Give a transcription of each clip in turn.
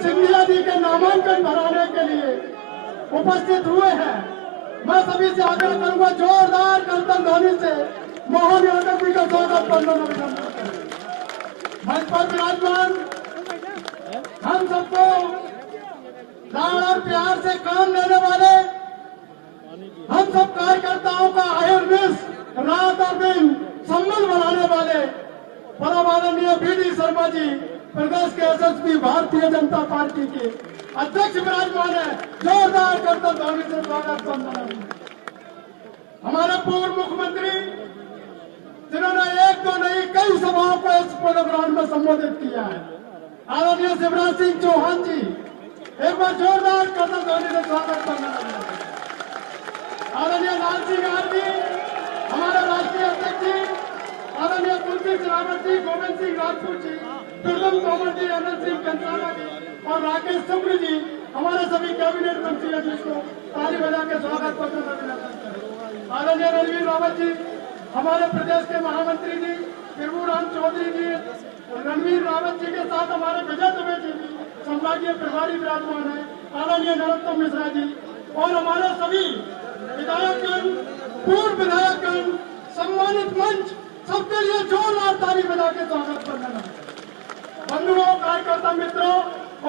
श्रीमंत सिंधिया जी के नामांकन भराने के लिए उपस्थित हुए हैं। मैं सभी से आग्रह करूंगा जोरदार कीर्तन ध्वनि से मोहन यादव जी का स्वागत वंदन अभिनंदन करें। मंच पर विराजमान हम सबको लाड़ और प्यार से काम लेने वाले हम सब कार्यकर्ताओं का अहिर्निश रात और दिन संबल बनाने वाले परम आदरणीय बीडी शर्मा जी प्रदेश के एसएसपी भारतीय जनता पार्टी के अध्यक्ष विराजमान है। जोरदार कीर्तन ध्वनि से स्वागत वंदन। हमारे पूर्व मुख्यमंत्री जिन्होंने एक दो नहीं कई सभाओं को इस प्रोग्राम में संबोधित किया है, आदरणीय शिवराज सिंह चौहान जी, एक बार जोरदार कीर्तन ध्वनि से स्वागत वंदन। आदरणीय लाल सिंह यादव जी, हमारे राष्ट्रीय अध्यक्ष जी, आदरणीय तुलसी सिलावट जी, गोविंद सिंह राजपूत जी, दुर्गम तोमर जी, अनंत सिंह कंसाना जी और राकेश शुक्ल जी, हमारे सभी कैबिनेट मंत्रियों जी को ताली बजा के स्वागत पत्र अभिनंदन करें। आदरणीय रणवीर रावत जी, हमारे प्रदेश के महामंत्री जी, प्रभुराम चौधरी जी, रणवीर रावत जी के साथ हमारे विजय दुबे जी भी संभागीय प्रभारी विराजमान है। आदरणीय नरोत्तम मिश्रा जी और हमारे सभी विधायकगण, पूर्व विधायकगण, सम्मानित मंच, सबके लिए जोरदार ताली बजा के स्वागत करना। बंधुओं, कार्यकर्ता मित्रों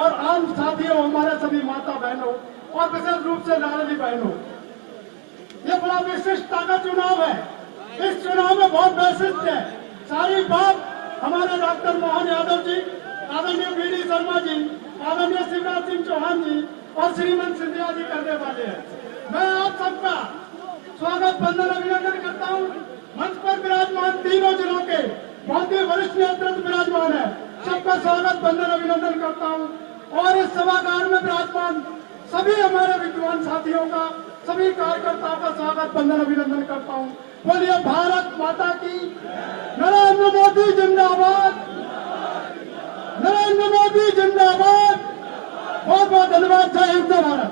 और आम साथियों, हमारे सभी माता बहनों और विशेष रूप से लाडली बहनों, ये बड़ा विशिष्टता का चुनाव है। इस चुनाव में बहुत वैशिष्ट है। सारी बात हमारे डॉक्टर मोहन यादव जी, आदरणीय बीडी शर्मा जी, आदरणीय शिवराज सिंह चौहान जी और श्रीमंत सिंधिया जी करने वाले हैं। मैं आप सबका स्वागत वंदन अभिनंदन करता हूँ। मंच पर विराजमान तीनों जिलों के बहुत ही वरिष्ठ नेतृत्व विराजमान है, सबका स्वागत वंदन अभिनंदन करता हूँ। और इस सभागार में विराजमान सभी हमारे विद्वान साथियों का, सभी कार्यकर्ताओं का स्वागत वंदन अभिनंदन करता हूँ। बोलिए भारत माता की, नरेंद्र मोदी जिंदाबाद, नरेंद्र मोदी जिंदाबाद। बहुत बहुत धन्यवाद। जय हिंद, जय भारत।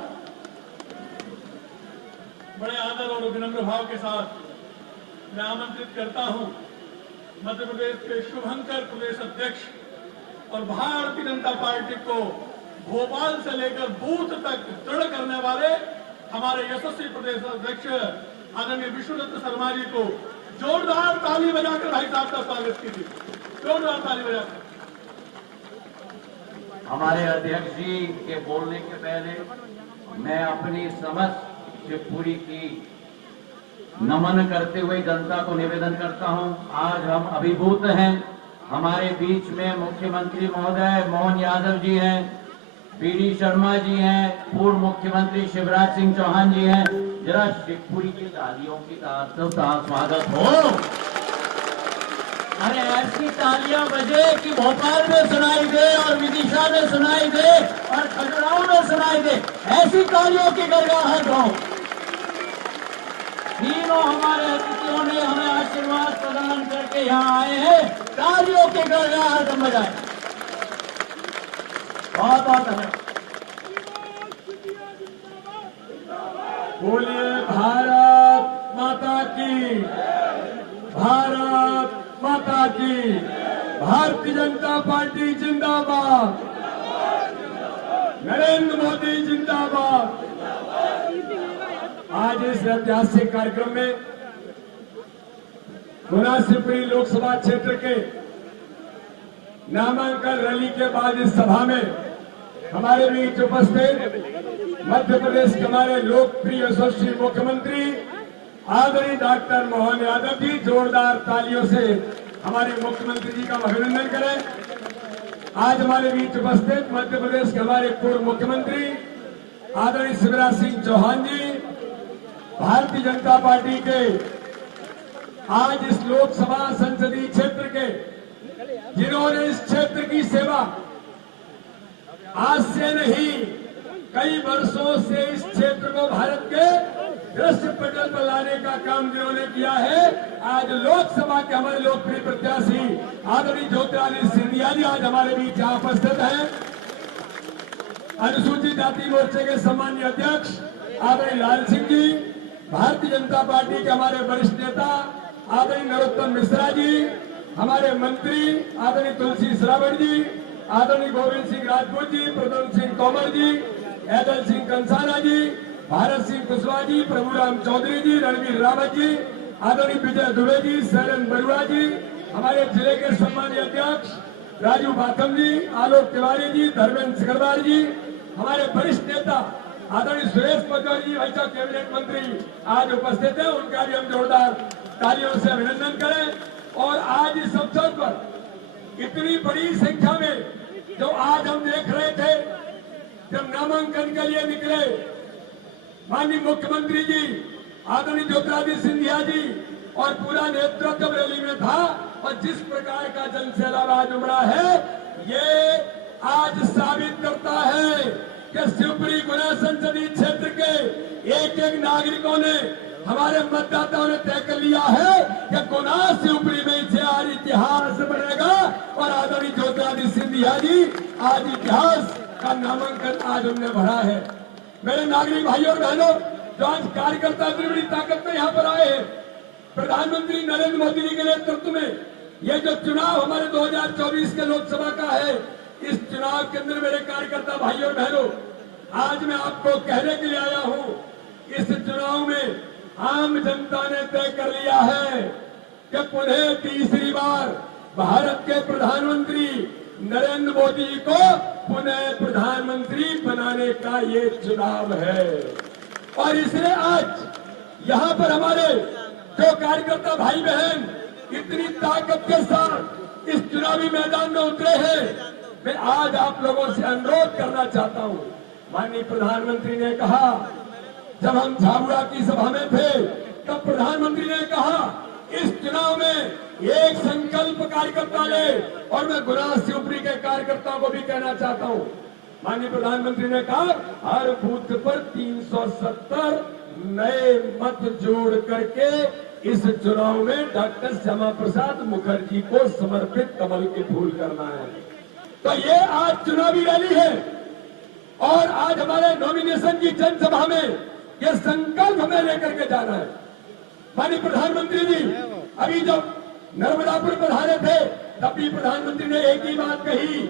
बड़े आदर और विनम्र भाव के साथ मैं आमंत्रित करता हूं मध्य प्रदेश के शुभंकर प्रदेश अध्यक्ष और भारतीय जनता पार्टी को भोपाल से लेकर बूथ तक दृढ़ करने वाले हमारे यशस्वी प्रदेश अध्यक्ष आदरणीय विष्णुदत्त शर्मा जी को जोरदार ताली बजाकर भाई साहब का स्वागत कीजिए। जोरदार ताली बजाकर। हमारे अध्यक्ष जी के बोलने के पहले मैं अपनी समझ से पूरी की नमन करते हुए जनता को निवेदन करता हूं। आज हम अभिभूत हैं। हमारे बीच में मुख्यमंत्री महोदय मोहन यादव जी हैं, बीडी शर्मा जी हैं, पूर्व मुख्यमंत्री शिवराज सिंह चौहान जी हैं। जरा शिवपुरी की तालियों की स्वागत हो। अरे ऐसी तालियां बजे कि भोपाल में सुनाई दे और विदिशा में सुनाई दे और खजुराहो में सुनाई दे। ऐसी तालियों की गड़गड़ाहट हो। तीनों हमारे अतिथियों ने हमें आशीर्वाद प्रदान करके यहाँ आए हैं। तालियों की गड़गड़ाहट बजाए। बहुत बहुत धन्यवाद। बोलिए भारत माता की, भारत माता की, भारतीय जनता पार्टी जिंदाबाद, नरेंद्र मोदी जिंदाबाद। आज इस ऐतिहासिक कार्यक्रम में गुना शिवपुरी लोकसभा क्षेत्र के नामांकन रैली के बाद इस सभा में हमारे बीच उपस्थित मध्य प्रदेश के हमारे लोकप्रिय यशस्वी मुख्यमंत्री आदरणीय डॉक्टर मोहन यादव जी, जोरदार तालियों से हमारे मुख्यमंत्री जी का अभिनंदन करें। आज हमारे बीच उपस्थित मध्य प्रदेश के हमारे पूर्व मुख्यमंत्री आदरणीय शिवराज सिंह चौहान जी, भारतीय जनता पार्टी के आज इस लोकसभा संसदीय क्षेत्र के जिन्होंने इस क्षेत्र की सेवा आज से नहीं कई वर्षों से इस क्षेत्र को भारत के दृश्य पटल पर लाने का काम जिन्होंने किया है। आज लोकसभा के हमारे लोकप्रिय प्रत्याशी आदरणीय ज्योतिरादित्य सिंधिया जी आज हमारे बीच यहाँ उपस्थित हैं। अनुसूचित जाति मोर्चे के सम्मानीय अध्यक्ष आदरणीय लाल सिंह जी, भारतीय जनता पार्टी के हमारे वरिष्ठ नेता आदरणीय नरोत्तम मिश्रा जी, हमारे मंत्री आदरणीय तुलसी सिलावट जी, आदरणीय गोविंद सिंह राजपूत जी, प्रद्युम्न सिंह तोमर जी, ऐदल सिंह कंसाना जी, भारत सिंह कुशवाहा जी, प्रभुराम चौधरी जी, रणवीर रावत जी, आदरणीय विजय दुबे जी, शरण बरुआ जी, हमारे जिले के सम्मानीय अध्यक्ष राजू बाथम जी, आलोक तिवारी जी, धर्मेंद्र सिकरवार जी, हमारे वरिष्ठ नेता आदरणीय सुरेश पचौरी जी, भाई साहब कैबिनेट मंत्री आज उपस्थित है, उनका भी हम जोरदार तालियों से अभिनंदन करें। और आज इस अवसर पर इतनी बड़ी संख्या में जो आज हम देख रहे थे, जब नामांकन के लिए निकले माननीय मुख्यमंत्री जी आदरणीय ज्योतिरादित्य सिंधिया जी और पूरा नेतृत्व रैली में था, और जिस प्रकार का जन सैलाब आज उमड़ा है, ये आज साबित करता है कि शिवपुरी गुना संसदीय क्षेत्र के एक एक नागरिकों ने, हमारे मतदाताओं ने तय कर लिया है कि गुना शिवपुरी में इतिहास बनेगा, और आदरणीय ज्योतिरादित्य सिंधिया जी आज इतिहास का नामांकन आज उन्होंने भरा है। मेरे नागरिक भाइयों और बहनों, जो आज कार्यकर्ता इतनी बड़ी ताकत में यहाँ पर आए हैं, प्रधानमंत्री नरेंद्र मोदी जी के नेतृत्व में ये जो चुनाव हमारे 2024 के लोकसभा का है, इस चुनाव के अंदर मेरे कार्यकर्ता भाइयों और बहनों, आज मैं आपको कहने के लिए आया हूं, इस चुनाव में आम जनता ने तय कर लिया है कि पुनः तीसरी बार भारत के प्रधानमंत्री नरेंद्र मोदी जी को पुनः प्रधानमंत्री बनाने का ये चुनाव है। और इसलिए आज यहाँ पर हमारे जो कार्यकर्ता भाई बहन इतनी ताकत के साथ इस चुनावी मैदान में उतरे हैं, मैं आज आप लोगों से अनुरोध करना चाहता हूं। माननीय प्रधानमंत्री ने कहा, जब हम झाबुआ की सभा में थे, तब प्रधानमंत्री ने कहा इस चुनाव में एक संकल्प कार्यकर्ता ले, और मैं गुना शिवपुरी के कार्यकर्ताओं को भी कहना चाहता हूं। माननीय प्रधानमंत्री ने कहा हर बूथ पर 370 नए मत जोड़ करके इस चुनाव में डॉक्टर श्यामा प्रसाद मुखर्जी को समर्पित कमल के फूल करना है। तो ये आज चुनावी रैली है, और आज हमारे नॉमिनेशन की जनसभा में ये संकल्प हमें लेकर के जाना है। माननीय प्रधानमंत्री जी अभी जब नर्मदापुर पधारे थे, तब भी प्रधानमंत्री ने एक ही बात कही,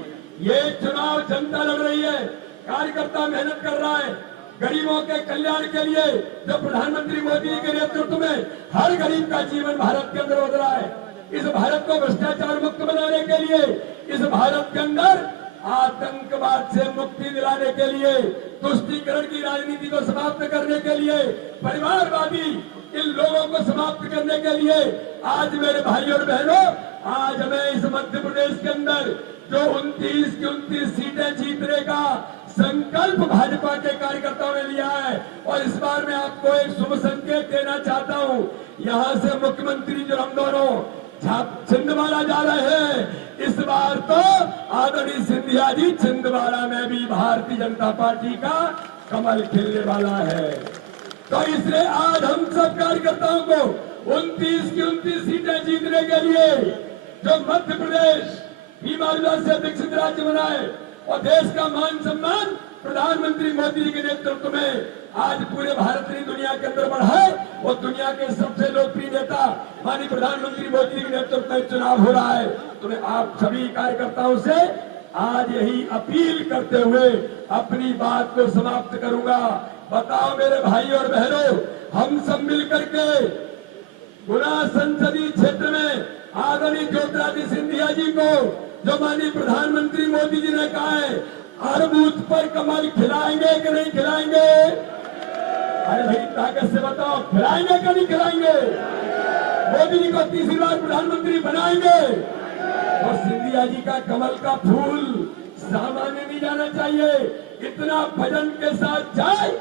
ये चुनाव जनता लड़ रही है, कार्यकर्ता मेहनत कर रहा है गरीबों के कल्याण के लिए। जो प्रधानमंत्री मोदी जी के नेतृत्व में हर गरीब का जीवन भारत के अंदर बदला है, इस भारत को भ्रष्टाचार मुक्त बनाने के लिए, इस भारत के अंदर आतंकवाद से मुक्ति दिलाने के लिए, तुष्टीकरण की राजनीति को समाप्त करने के लिए, परिवारवादी इन लोगों को समाप्त करने के लिए आज मेरे भाइयों और बहनों, आज हमें इस मध्य प्रदेश के अंदर जो 29 की 29 सीटें जीतने का संकल्प भाजपा के कार्यकर्ताओं ने लिया है। और इस बार मैं आपको एक शुभ संकेत देना चाहता हूं, यहां से मुख्यमंत्री जो हम दोनों छिंदवाड़ा जा रहे हैं, इस बार तो आदरणीय सिंधिया जी छिंदवाड़ा में भी भारतीय जनता पार्टी का कमल खिलने वाला है। तो इसलिए आज हम सब कार्यकर्ताओं को 29 की 29 सीटें जीतने के लिए जो मध्य प्रदेश बीमारी से विकसित राज्य बनाए और देश का मान सम्मान प्रधानमंत्री मोदी जी के नेतृत्व में आज पूरे भारत की दुनिया के अंदर बढ़ा है, और दुनिया के सबसे लोकप्रिय नेता माननीय प्रधानमंत्री मोदी जी के नेतृत्व में चुनाव हो रहा है। तो मैं आप सभी कार्यकर्ताओं से आज यही अपील करते हुए अपनी बात को समाप्त करूंगा। बताओ मेरे भाई और बहनों, हम सब मिलकर के गुना संसदीय क्षेत्र में आदरणीय ज्योतिरादित्य सिंधिया जी को, जो माननीय प्रधानमंत्री मोदी जी ने कहा है, हर बूथ पर कमल खिलाएंगे कि नहीं खिलाएंगे? अरे भाई ताकत से बताओ, खिलाएंगे कि नहीं खिलाएंगे? मोदी जी को तीसरी बार प्रधानमंत्री बनाएंगे? और सिंधिया जी का कमल का फूल सामान्य नहीं जाना चाहिए, इतना भजन के साथ जाए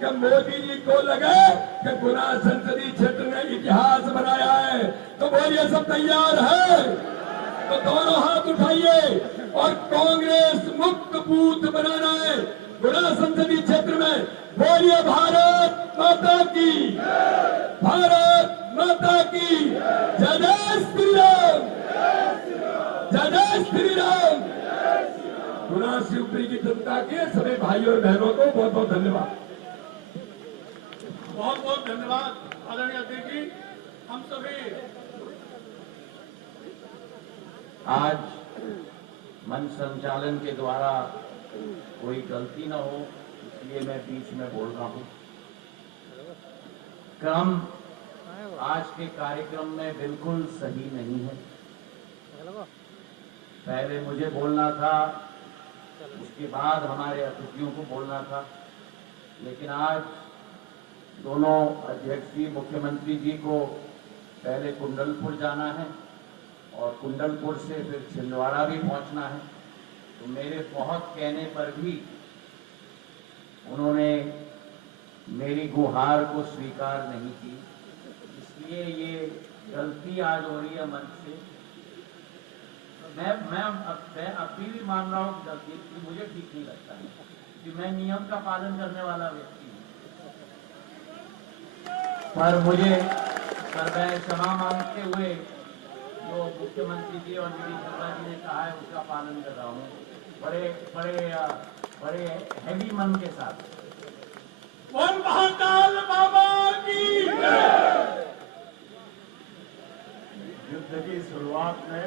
कि मोदी जी को लगे कि गुना संसदीय क्षेत्र ने इतिहास बनाया है। तो बोलिए सब तैयार है? तो दोनों हाथ उठाइए और कांग्रेस मुक्त बूथ बनाना है गुना संसदीय क्षेत्र में। बोलिए भारत माता की, भारत माता की जय, जय श्री राम, जय जय श्री राम। गुना शिवपुरी की जनता के सभी भाइयों और बहनों को बहुत बहुत धन्यवाद। बहुत बहुत धन्यवाद आदरणीय अध्यक्ष जी। हम सभी आज मंच संचालन के द्वारा कोई गलती न हो, इसलिए मैं बीच में बोल रहा हूं। क्रम आज के कार्यक्रम में बिल्कुल सही नहीं है। पहले मुझे बोलना था, उसके बाद हमारे अतिथियों को बोलना था, लेकिन आज दोनों अध्यक्ष जी, मुख्यमंत्री जी को पहले कुंडलपुर जाना है और कुंडलपुर से फिर छिंदवाड़ा भी पहुंचना है। तो मेरे बहुत कहने पर भी उन्होंने मेरी गुहार को स्वीकार नहीं की, इसलिए ये गलती आज हो रही है मंच से। मैं अभी भी मान रहा हूँ गलती, मुझे ठीक नहीं लगता है कि मैं नियम का पालन करने वाला व्यक्ति हूँ, पर मैं क्षमा मांगते हुए जो मुख्यमंत्री जी और वीडी शर्मा जी ने कहा है उसका पालन कर रहा हूँ, बड़े हैवी मन के साथ। वन महाकाल बाबा की युद्ध की शुरुआत में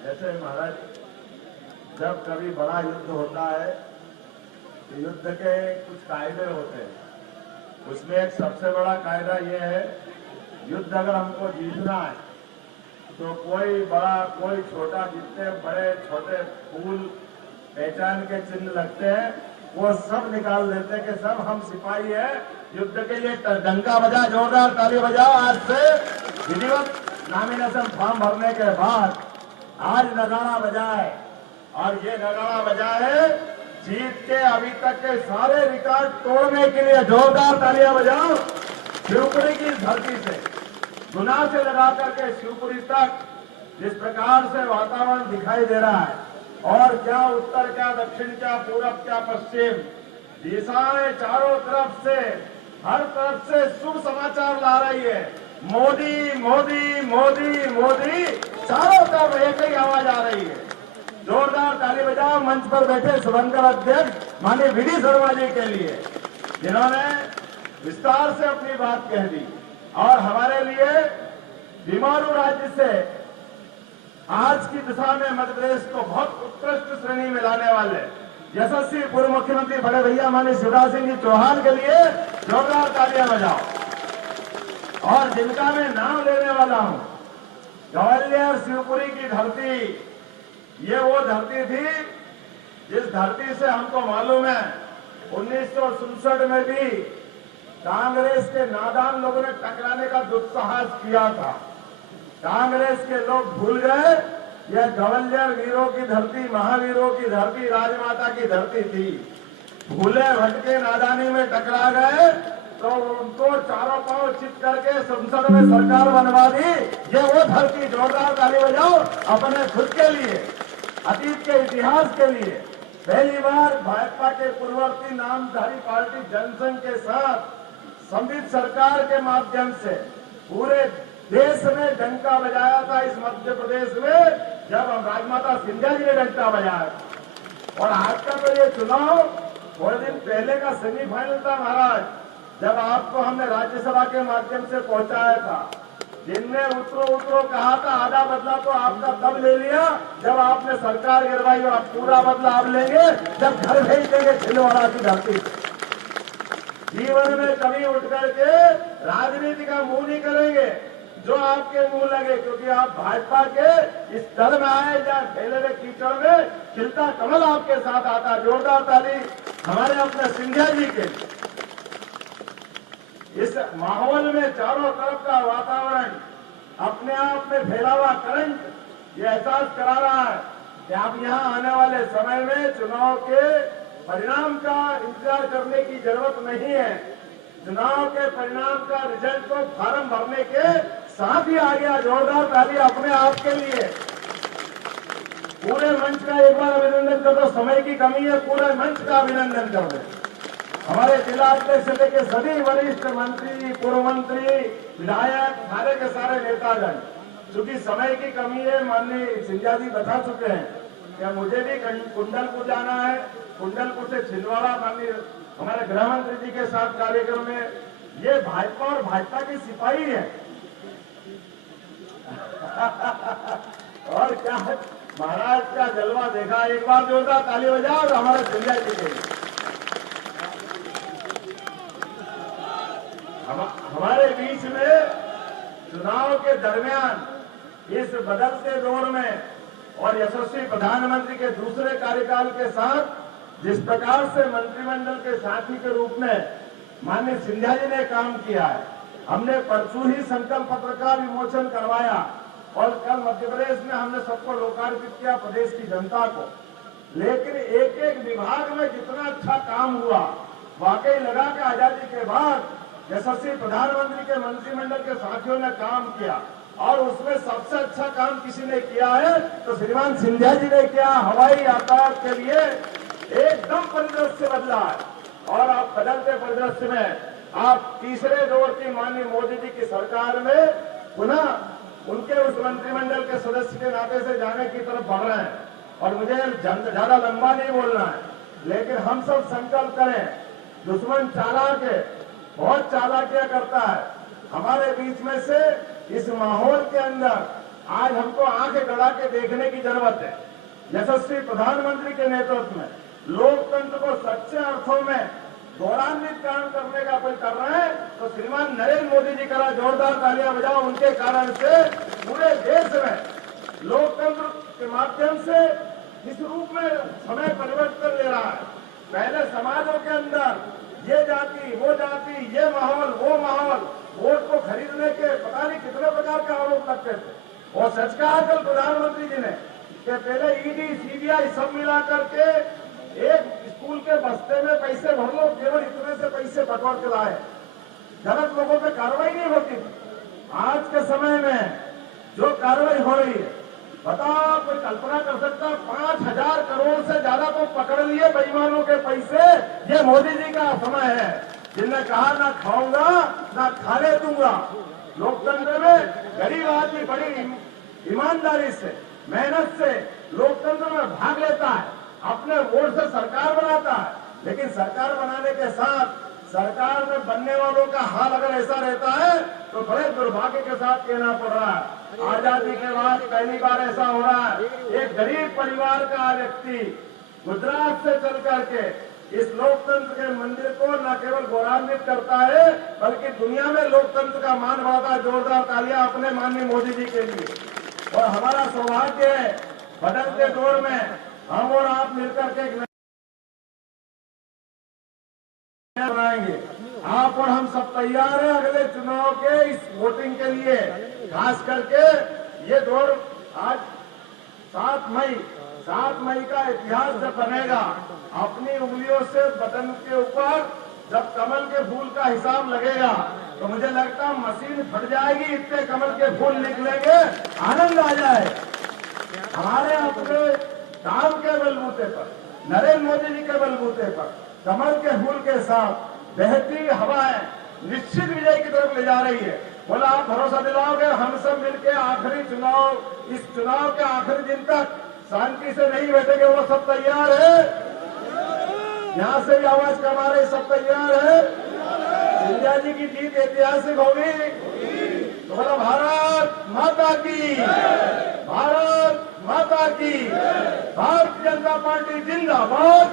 ऐसे महाराज, जब कभी बड़ा युद्ध होता है तो युद्ध के कुछ कायदे होते हैं। उसमें एक सबसे बड़ा कायदा यह है, युद्ध अगर हमको जीतना है तो कोई बड़ा कोई छोटा, जितने बड़े छोटे फूल पहचान के चिन्ह लगते हैं वो सब निकाल देते हैं कि सब हम सिपाही हैं। युद्ध के लिए डंका बजा, जोरदार ताली बजाओ। आज से विधिवत नॉमिनेशन फॉर्म भरने के बाद आज नगाड़ा बजा है, और ये नगाड़ा बजा है जीत के अभी तक के सारे रिकॉर्ड तोड़ने के लिए। जोरदार तालियां बजाओ। शिवपुरी की धरती से, गुना से लगा करके शिवपुरी तक जिस प्रकार से वातावरण दिखाई दे रहा है, और क्या उत्तर, क्या दक्षिण, क्या पूरब, क्या पश्चिम, दिशाएं चारों तरफ से, हर तरफ से शुभ समाचार ला रही है। मोदी मोदी मोदी मोदी, चारों तरफ एक ही आवाज आ रही है। जोरदार ताली बजाओ मंच पर बैठे शुभंकर अध्यक्ष माननीय वीडी शर्मा जी के लिए, जिन्होंने विस्तार से अपनी बात कह दी और हमारे लिए बीमारू राज्य से आज की दिशा में मध्य प्रदेश को बहुत उत्कृष्ट श्रेणी में लाने वाले यशस्वी पूर्व मुख्यमंत्री बड़े भैया माननीय शिवराज सिंह जी चौहान के लिए जोरदार तालियां बजाओ। और जिनका मैं नाम लेने वाला हूं, ग्वालियर शिवपुरी की धरती, ये वो धरती थी जिस धरती से हमको मालूम है 1967 में भी कांग्रेस के नादान लोगों ने टकराने का दुस्साहस किया था। कांग्रेस के लोग भूल गए यह ग्वालियर वीरों की धरती, महावीरों की धरती, राजमाता की धरती थी। भूले भटके नादानी में टकरा गए तो उनको चारों पांव चित करके संसद में सरकार बनवा दी। ये वो धरती। जोरदार ताली बजाओ अपने खुद के लिए, अतीत के इतिहास के लिए। पहली बार भाजपा के पूर्ववर्ती नामधारी पार्टी जनसंघ के साथ संवित सरकार के माध्यम से पूरे देश में डंका बजाया था। इस मध्य प्रदेश में जब राजमाता सिंधिया जी ने डंका बजाया, और आज का तो ये चुनाव थोड़े दिन पहले का सेमीफाइनल था महाराज, जब आपको हमने राज्यसभा के माध्यम से पहुंचाया था। जिनने उतरो उतरो कहा था, आधा बदला तो आपका तब ले लिया जब आपने सरकार गिरवाई, और पूरा बदला आप लेंगे जब घर भेज देंगे छिंदवाड़ा की धरती। जीवन में कभी उठ करके राजनीति का मुंह नहीं करेंगे जो आपके मुंह लगे, क्योंकि आप भाजपा के इस दल में आए जहाँ फैले हुए कीचड़ में खिलता कमल आपके साथ आता। जोरदार ताली हमारे अपने सिंधिया जी के। इस माहौल में चारों तरफ का वातावरण अपने आप में फैला हुआ करंट ये एहसास करा रहा है कि आप यहाँ आने वाले समय में चुनाव के परिणाम का इंतजार करने की जरूरत नहीं है। चुनाव के परिणाम का रिजल्ट को फार्म भरने के साथ ही आ गया। जोरदार ताली अपने आप के लिए। पूरे मंच का एक बार अभिनंदन कर दो, समय की कमी है, पूरे मंच का अभिनंदन कर दो। हमारे जिला अध्यक्ष से लेकर सभी वरिष्ठ मंत्री, पूर्व मंत्री, विधायक, सारे के सारे नेतागण। चूंकि समय की कमी है, माननीय सिंधिया जी बता चुके हैं कि मुझे भी कुंडलपुर जाना है। कुंडलपुर से छिंदवाड़ा माननीय हमारे गृह मंत्री जी के साथ कार्यक्रम में। ये भाजपा और भाजपा के सिपाही है और क्या महाराज का जलवा देखा। एक बार जोरदार ताली बजाओ और हमारे सिंधिया जी के लिए। हमारे बीच में चुनाव के दरमियान इस बदलते दौर में और यशस्वी प्रधानमंत्री के दूसरे कार्यकाल के साथ जिस प्रकार से मंत्रिमंडल के साथी के रूप में माननीय सिंधिया जी ने काम किया है, हमने परसों ही संकल्प पत्र का विमोचन करवाया और कल मध्य प्रदेश में हमने सबको लोकार्पित किया, प्रदेश की जनता को। लेकिन एक एक विभाग में जितना अच्छा काम हुआ, वाकई लगा कि आजादी के बाद यशस्वी प्रधानमंत्री के मंत्रिमंडल के साथियों ने काम किया और उसमें सबसे अच्छा काम किसी ने किया है तो श्रीमान सिंधिया जी ने किया। हवाई यातायात के लिए एकदम परिदृश्य बदला है और आप बदलते परिदृश्य में आप तीसरे दौर की माननीय मोदी जी की सरकार में पुनः उनके उस मंत्रिमंडल के सदस्य के नाते से जाने की तरफ बढ़ रहे हैं। और मुझे ज्यादा लंबा नहीं बोलना है, लेकिन हम सब संकल्प करें, दुश्मन चालाक है, बहुत चालाकियां करता है। हमारे बीच में से इस माहौल के अंदर आज हमको आंखें गड़ा के देखने की जरूरत है। यशस्वी प्रधानमंत्री के नेतृत्व में लोकतंत्र को सच्चे अर्थों में गौरवान्वित काम करने का अपन कर रहे हैं तो श्रीमान नरेंद्र मोदी जी का जोरदार तालियां बजाओ। उनके कारण से पूरे देश में लोकतंत्र के माध्यम से इस रूप में समय परिवर्तन ले रहा है। पहले समाजों के अंदर ये जाति वो जाति, ये माहौल वो माहौल, वोट को खरीदने के पता नहीं कितने प्रकार के आरोप लगते थे। और सच कहा कल प्रधानमंत्री जी ने कि पहले ईडी सीबीआई सब मिला करके एक स्कूल के बस्ते में पैसे भर लो, केवल इतने से पैसे बटोर के लाए, गलत लोगों पे कार्रवाई नहीं होती थी। आज के समय में जो कार्रवाई हो रही है, बताओ कोई कल्पना कर सकता? 5,000 करोड़ से ज्यादा तो पकड़ लिए बेईमानों के पैसे। ये मोदी जी का समय है, जिनने कहा ना खाऊंगा ना खाने दूंगा। लोकतंत्र में गरीब आदमी बड़ी ईमानदारी से मेहनत से लोकतंत्र में भाग लेता है, अपने वोट से सरकार बनाता है। लेकिन सरकार बनाने के साथ सरकार में बनने वालों का हाल अगर ऐसा रहता है तो बड़े दुर्भाग्य के साथ कहना पड़ रहा है। आजादी के बाद पहली बार ऐसा हो रहा है, एक गरीब परिवार का व्यक्ति गुजरात से चल करके इस लोकतंत्र के मंदिर को न केवल गौरवान्वित करता है बल्कि दुनिया में लोकतंत्र का मान बढ़ाता है। जोरदार तालियां अपने माननीय मोदी जी के लिए। और हमारा सौभाग्य है, बदलते दौर में हम और आप मिलकर के एक बनाएंगे। आप और हम सब तैयार हैं अगले चुनाव के इस वोटिंग के लिए। खास करके ये दौर आज 7 मई का इतिहास जब बनेगा, अपनी उंगलियों से बटन के ऊपर जब कमल के फूल का हिसाब लगेगा तो मुझे लगता मशीन फट जाएगी, इतने कमल के फूल निकलेंगे, आनंद आ जाए। हमारे अपने काम के बलबूते पर, नरेंद्र मोदी जी के बलबूते पर कमल के फूल के साथ बहती हवाएं निश्चित विजय की तरफ ले जा रही है। बोला आप भरोसा दिलाओगे हम सब मिलकर आखिरी चुनाव, इस चुनाव के आखिरी दिन तक शांति से नहीं बैठेंगे? वो सब तैयार है? यहाँ से भी आवाज कमा रहे, सब तैयार है? सिंधिया जी की जीत ऐतिहासिक होगी तो बोला भारत माता की, भारत माता की, भारतीय जनता पार्टी जिंदाबाद,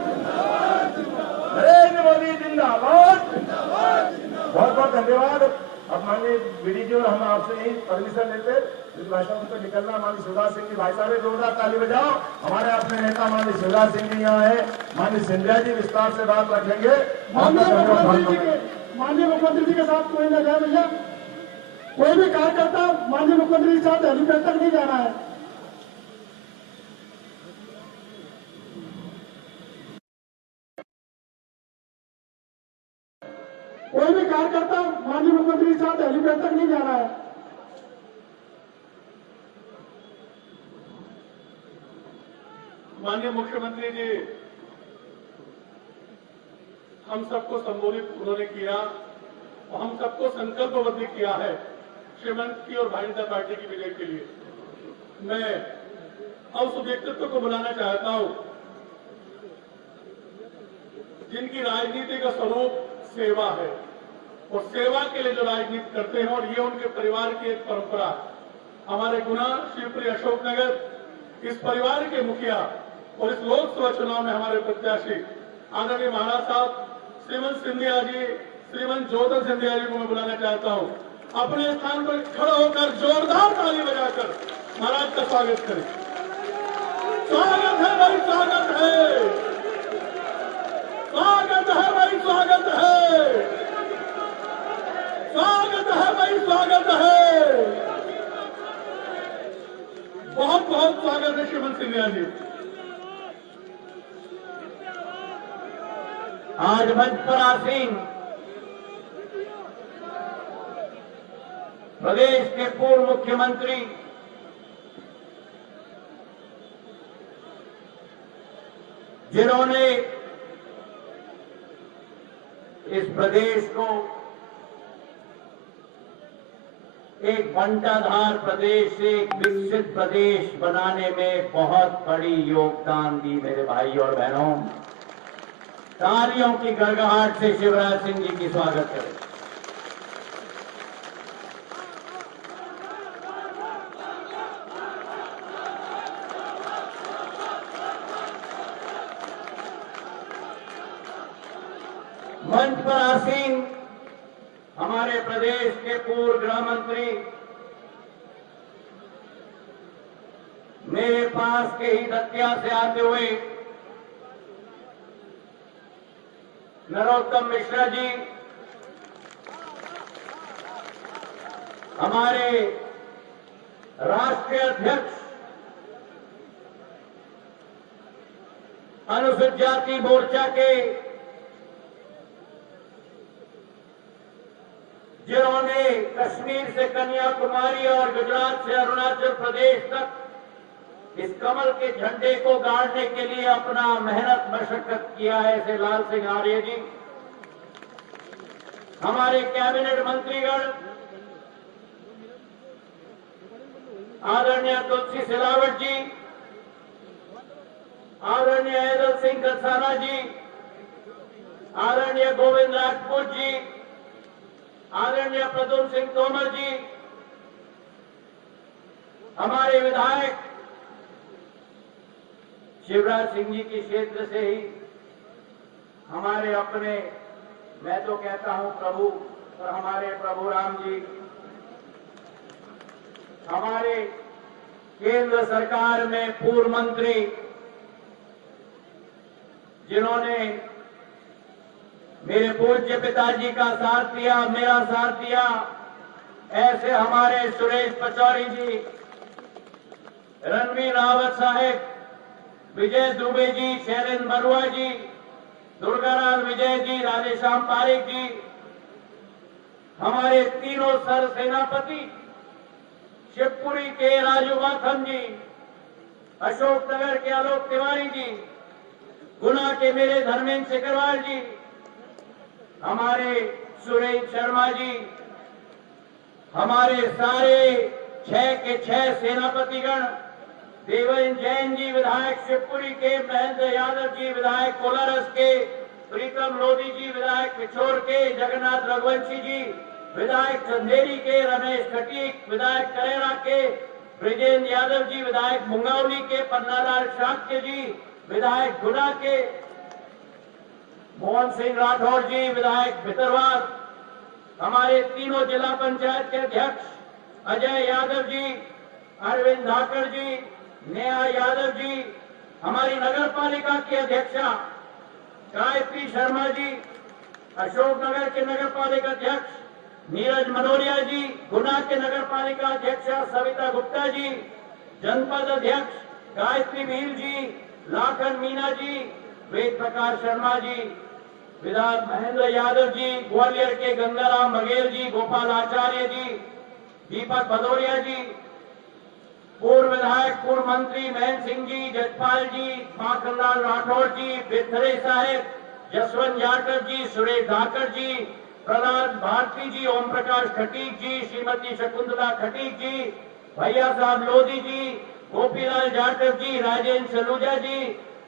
नरेंद्र मोदी जिंदाबाद। बहुत बहुत धन्यवाद। अब माननीय बीडी जी और हम आपसे यही परमिशन लेते भाई साहब उनको निकलना। माननीय शिवराज सिंह जी, भाई साहब जोरदार ताली बजाओ। हमारे अपने नेता माननीय शिवराज सिंह जी यहाँ है, माननीय सिंधिया जी विस्तार से बात रखेंगे। माननीय मुख्यमंत्री जी के साथ कोई न जाए भैया, कोई भी कार्यकर्ता माननीय मुख्यमंत्री के साथ हेलीपैड तक नहीं जाना है। कोई भी कार्यकर्ता माननीय मुख्यमंत्री के साथ हेलीपैड तक नहीं जाना है। माननीय मुख्यमंत्री जी, हम सबको संबोधित उन्होंने किया और हम सबको संकल्पबद्ध किया है श्रीमंत की और भारतीय जनता पार्टी की विजय के लिए। मैं उस व्यक्तित्व को बुलाना चाहता हूं जिनकी राजनीति का स्वरूप सेवा है और सेवा के लिए जो राजनीति करते हैं और ये उनके परिवार की एक परंपरा। हमारे गुना शिवपुरी अशोकनगर इस परिवार के मुखिया और इस लोकसभा चुनाव में हमारे प्रत्याशी आदरणीय महाराज साहब श्रीमंत सिंधिया जी, श्रीमंत ज्योतिष सिंधिया जी को मैं बुलाना चाहता हूं। अपने स्थान पर खड़े होकर जोरदार ताली बजाकर महाराज का स्वागत करें। स्वागत है भाई, स्वागत है, स्वागत है भाई, स्वागत है, स्वागत है भाई, स्वागत है। बहुत बहुत स्वागत है श्रीमंत सिंधिया जी। आज मंच पर आसीन प्रदेश के पूर्व मुख्यमंत्री जिन्होंने इस प्रदेश को एक बंटाधार प्रदेश से एक विकसित प्रदेश बनाने में बहुत बड़ी योगदान दी मेरे भाई और बहनों, तालियों की गड़गड़ाहट से शिवराज सिंह जी की स्वागत करें। मंच पर आसीन हमारे प्रदेश के पूर्व गृह मंत्री, मेरे पास के ही दतिया से आते हुए नरोत्तम मिश्रा जी, हमारे राष्ट्रीय अध्यक्ष अनुसूचित जाति मोर्चा के, जिन्होंने कश्मीर से कन्याकुमारी और गुजरात से अरुणाचल प्रदेश तक इस कमल के झंडे को गाड़ने के लिए अपना मेहनत मशक्कत किया है, ऐसे लाल सिंह आर्य जी, हमारे कैबिनेट मंत्रीगण आदरणीय तुलसी सिलावट जी, आदरणीय हैदर सिंह कसाना जी, आदरणीय गोविंद राजपूत जी, आदरणीय प्रद्युम्न सिंह तोमर जी, हमारे विधायक शिवराज सिंह जी के क्षेत्र से ही हमारे अपने, मैं तो कहता हूं प्रभु, और हमारे प्रभु राम जी, हमारे केंद्र सरकार में पूर्व मंत्री जिन्होंने मेरे पूज्य पिताजी का साथ दिया, मेरा साथ दिया, ऐसे हमारे सुरेश पचौरी जी, रणवीर रावत साहेब, विजय दुबे जी, शैलेंद्र बरुआ जी, दुर्गाराम विजय जी, राधेश्याम पारेख जी, हमारे तीनों सर सेनापति शिवपुरी के राजू माथम जी, अशोकनगर के आलोक तिवारी जी, गुना के मेरे धर्मेंद्र सिकरवाल जी, हमारे सुरेश शर्मा जी, हमारे सारे 6 के 6 सेनापतिगण, देवेंद्र जैन जी विधायक शिवपुरी के, महेंद्र यादव जी विधायक कोलारस के, प्रीतम लोधी जी विधायक पिछोर के, जगन्नाथ रघुवंशी जी विधायक चंदेरी के, रमेश खटीक विधायक करेरा के, ब्रिजेंद्र यादव जी विधायक मुंगावली के, पन्नालाल शाक्य जी विधायक गुना के, मोहन सिंह राठौर जी विधायक भितरवार, हमारे तीनों जिला पंचायत के अध्यक्ष अजय यादव जी, अरविंद धाकड़ जी, नेहा यादव जी, हमारी नगर पालिका की अध्यक्षा गायत्री शर्मा जी, अशोकनगर के नगर पालिका अध्यक्ष नीरज मनोरिया जी, गुना के नगर पालिका अध्यक्षा सविता गुप्ता जी, जनपद अध्यक्ष गायत्री वीर जी, लाखन मीना जी, वेद प्रकाश शर्मा जी, विधायक महेंद्र यादव जी, ग्वालियर के गंगाराम बघेल जी, गोपाल आचार्य जी, दीपक भदौरिया जी, पूर्व विधायक पूर्व मंत्री महेंद्र सिंह जी, जजपाल जी, माखनलाल राठौर जी, बेथरे साहेब, जसवंत यादव जी, सुरेश धाकड़ जी, प्रहलाद भारती जी, ओम प्रकाश खटीक जी, श्रीमती शकुंतला खटीक जी, भैया साहब लोधी जी, गोपीलाल जाटव जी, राजेंद्र सलूजा जी,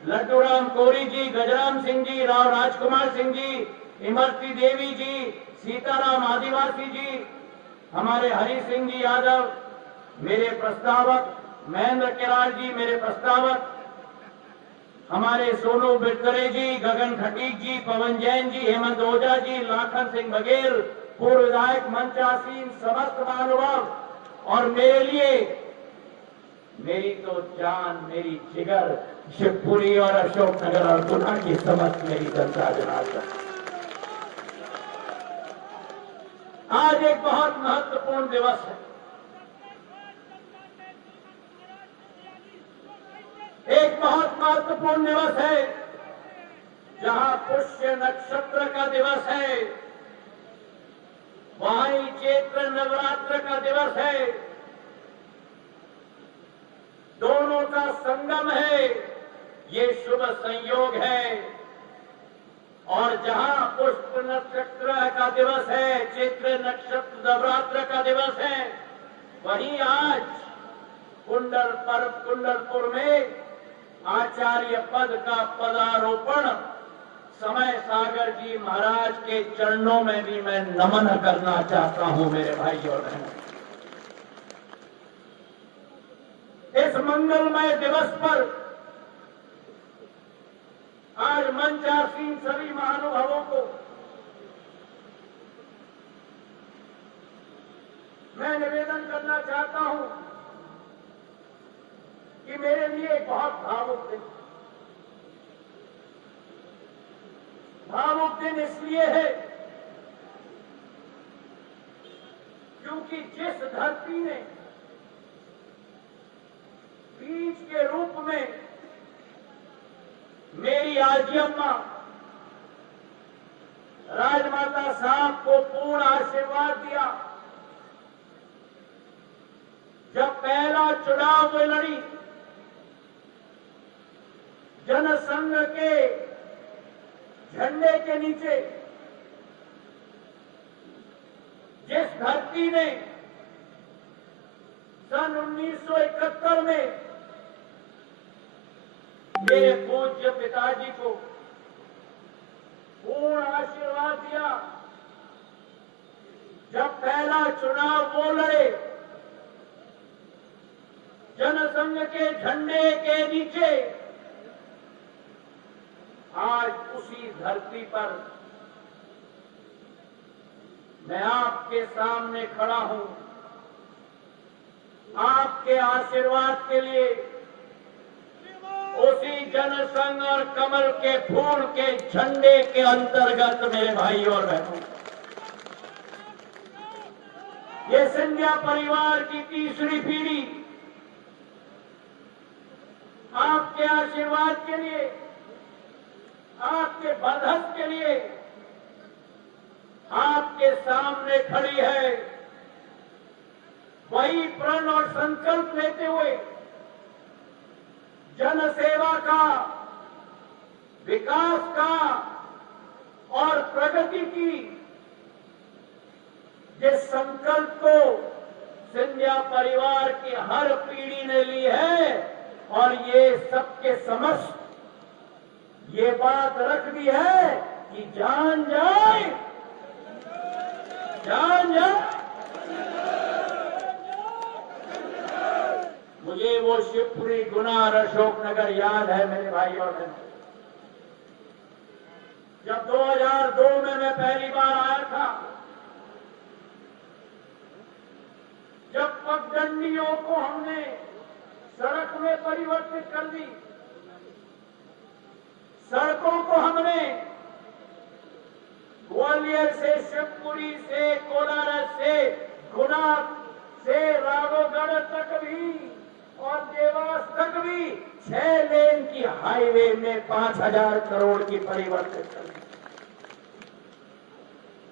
लड्डूराम कोरी जी, गजराम सिंह जी, राव राजकुमार सिंह जी, इमरती देवी जी, सीताराम आदिवासी जी, हमारे हरि सिंह जी यादव, मेरे प्रस्तावक महेंद्र केरार जी मेरे प्रस्तावक, हमारे सोनू बिरतरे जी, गगन खटीक जी, पवन जैन जी, हेमंत ओझा जी, लाखन सिंह बघेल, पूर्व विधायक मंचासीन, समस्त महानुभाव और मेरे लिए मेरी तो जान, मेरी जिगर, शिवपुरी और अशोकनगर और गुना की समस्त मेरी जनता जनार्दन, आज एक बहुत महत्वपूर्ण दिवस है। एक बहुत महत्वपूर्ण दिवस है, जहां पुष्य नक्षत्र का दिवस है, वहां ही चैत्र नवरात्र का दिवस है। दोनों का संगम है, ये शुभ संयोग है। और जहां पुष्य नक्षत्र का दिवस है, चैत्र नक्षत्र नवरात्र का दिवस है, वहीं आज कुंडलपुर में आचार्य पद का पदारोपण समय सागर जी महाराज के चरणों में भी मैं नमन करना चाहता हूं मेरे भाई और बहनों। इस मंगलमय दिवस पर आज मंचासीन सभी महानुभावों को मैं निवेदन करना चाहता हूं कि मेरे लिए एक बहुत भावुक दिन इसलिए है क्योंकि जिस धरती ने बीज के रूप में मेरी आजी अम्मा राजमाता साहब को पूर्ण आशीर्वाद दिया, जब पहला चुनाव में लड़ी, जनसंघ के झंडे के नीचे, जिस धरती ने सन 1971 में मेरे पूज्य पिताजी को पूर्ण आशीर्वाद दिया, जब पहला चुनाव वो लड़े, जनसंघ के झंडे के नीचे, आज उसी धरती पर मैं आपके सामने खड़ा हूं, आपके आशीर्वाद के लिए, उसी जनसंघ और कमल के फूल के झंडे के अंतर्गत मेरे भाई और बहनों, ये सिंधिया परिवार की तीसरी पीढ़ी आपके आशीर्वाद के लिए, आपके बंधन के लिए आपके सामने खड़ी है। वही प्रण और संकल्प लेते हुए जनसेवा का, विकास का और प्रगति की जिस संकल्प को सिंधिया परिवार की हर पीढ़ी ने ली है, और ये सबके समक्ष ये बात रख दी है कि जान जाए, जान जाए। मुझे वो शिवपुरी, गुना और अशोकनगर याद है मेरे भाई और बहनों। जब 2002 में मैं पहली बार आया था, जब पगडंडियों को हमने सड़क में परिवर्तित कर दी, सड़कों को हमने ग्वालियर से, शिवपुरी से, कोलारस से, गुना से राघोगढ़ तक भी और देवास तक भी 6 लेन की हाईवे में 5,000 करोड़ की परिवर्तित कर दी।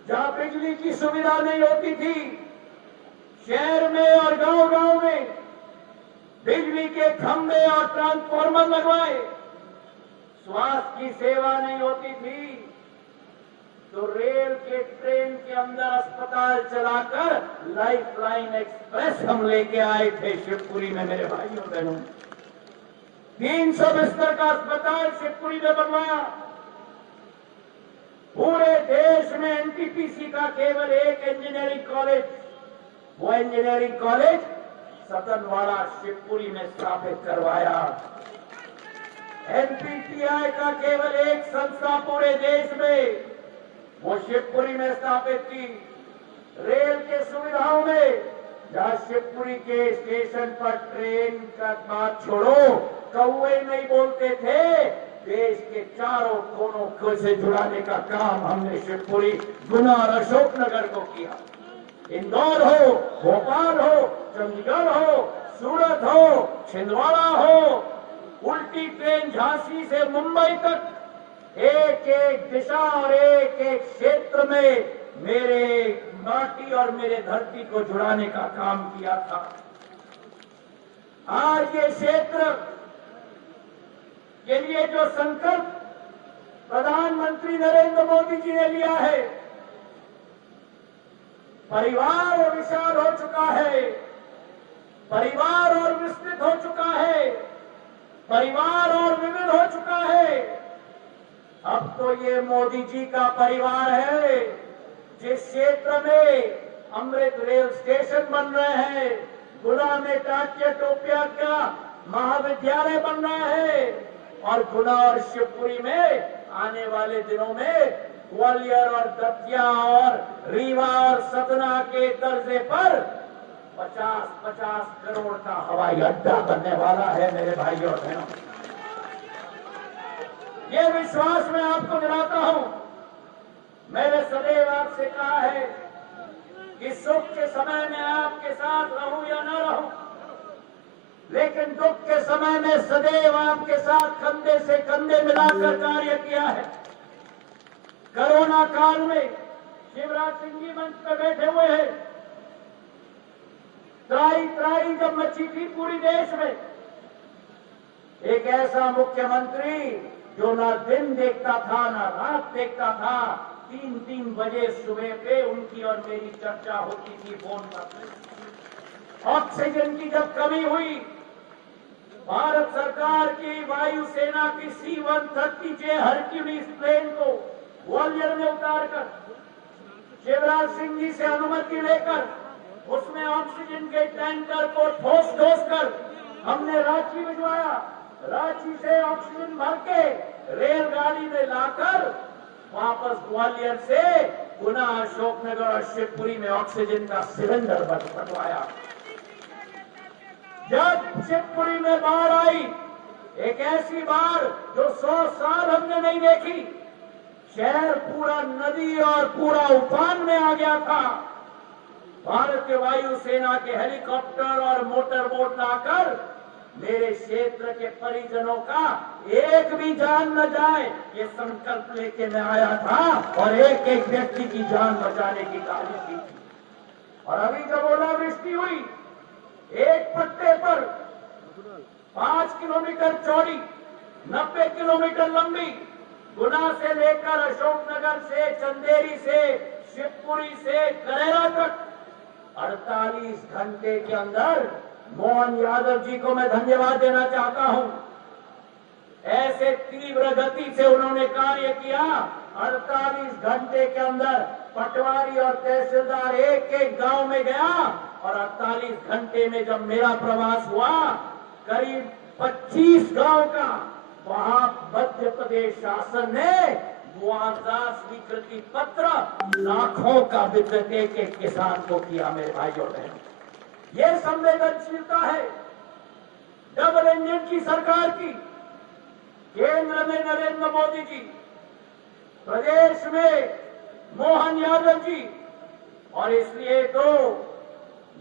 जहां बिजली की सुविधा नहीं होती थी, शहर में और गांव-गांव में बिजली के खंभे और ट्रांसफार्मर लगवाए, स्वास्थ्य की सेवा नहीं होती थी, तो रेल के ट्रेन के अंदर अस्पताल चलाकर लाइफ लाइन एक्सप्रेस हम लेके आए थे शिवपुरी में मेरे भाइयों बहनों। 300 बिस्तर का अस्पताल शिवपुरी में बनवाया। पूरे देश में एनटीपीसी का केवल एक इंजीनियरिंग कॉलेज, वो इंजीनियरिंग कॉलेज सतनवाड़ा शिवपुरी में स्थापित करवाया। एनपीटीआई का केवल एक संस्था पूरे देश में, वो शिवपुरी में स्थापित की। रेल के सुविधाओं में, जहां शिवपुरी के स्टेशन पर ट्रेन का बात छोड़ो, कौवे नहीं बोलते थे, देश के चारों कोनों को से जुड़ाने का काम हमने शिवपुरी, गुना और अशोकनगर को किया। इंदौर हो, भोपाल हो, चंडीगढ़ हो, सूरत हो, छिंदवाड़ा हो, उल्टी ट्रेन झांसी से मुंबई तक, एक एक दिशा और एक एक क्षेत्र में मेरे माटी और मेरे धरती को जुड़ाने का काम किया था। आज ये क्षेत्र के लिए जो संकल्प प्रधानमंत्री नरेंद्र मोदी जी ने लिया है, परिवार विशाल हो चुका है, परिवार और विस्तृत हो चुका है, परिवार और विविध हो चुका है। अब तो ये मोदी जी का परिवार है। जिस क्षेत्र में अमृत रेल स्टेशन बन रहे हैं, गुना में टाटिया टोपिया का महाविद्यालय बन रहा है, और गुना और शिवपुरी में आने वाले दिनों में ग्वालियर और दतिया और रीवा और सतना के दर्जे पर 50-50 करोड़ का हवाई अड्डा बनने वाला है। मेरे भाइयों और बहनों, ये विश्वास मैं आपको दिलाता हूं। मैंने सदैव आपसे कहा है कि सुख के समय में आपके साथ रहूं या न रहूं, लेकिन दुख के समय में सदैव आपके साथ कंधे से कंधे मिलाकर कार्य किया है। कोरोना काल में शिवराज सिंह जी मंच पर बैठे हुए हैं। त्राई त्राई जब मची थी पूरी देश में, एक ऐसा मुख्यमंत्री जो ना दिन देखता था ना रात देखता था, 3-3 बजे सुबह पे उनकी और मेरी चर्चा होती थी फोन पर। ऑक्सीजन की जब कमी हुई, भारत सरकार की वायुसेना की C-130J हरक्यूलिस प्लेन को ग्वालियर में उतारकर शिवराज सिंह जी से अनुमति लेकर उसमें ऑक्सीजन के टैंकर को ठोस कर हमने रांची भिजवाया। रांची से ऑक्सीजन भर के रेलगाड़ी में लाकर वापस ग्वालियर से गुना, अशोकनगर और शिवपुरी में ऑक्सीजन का सिलेंडर बंटवाया। जब शिवपुरी में बाढ़ आई, एक ऐसी बाढ़ जो 100 साल हमने नहीं देखी, शहर पूरा नदी और पूरा उफान में आ गया था। भारतीय वायुसेना के हेलीकॉप्टर और मोटर बोट लाकर मेरे क्षेत्र के परिजनों का एक भी जान न जाए, ये संकल्प लेके मैं आया था और एक एक व्यक्ति की जान बचाने की तारीफ की थी। और अभी जब ओलावृष्टि हुई, एक पट्टे पर 5 किलोमीटर चौड़ी, 90 किलोमीटर लंबी, गुना से लेकर अशोकनगर से, चंदेरी से, शिवपुरी से करेला तक 48 घंटे के अंदर मोहन यादव जी को मैं धन्यवाद देना चाहता हूं। ऐसे तीव्र गति से उन्होंने कार्य किया। 48 घंटे के अंदर पटवारी और तहसीलदार एक एक गांव में गया, और 48 घंटे में जब मेरा प्रवास हुआ, करीब 25 गांव का वहां मध्य प्रदेश शासन ने मुआवजा स्वीकृति पत्र लाखों का वितरण एक किसान को किया। मेरे भाइयों बहनों, ये संवेदनशीलता है डबल इंजन की सरकार की। केंद्र में नरेंद्र मोदी जी, प्रदेश में मोहन यादव जी, और इसलिए तो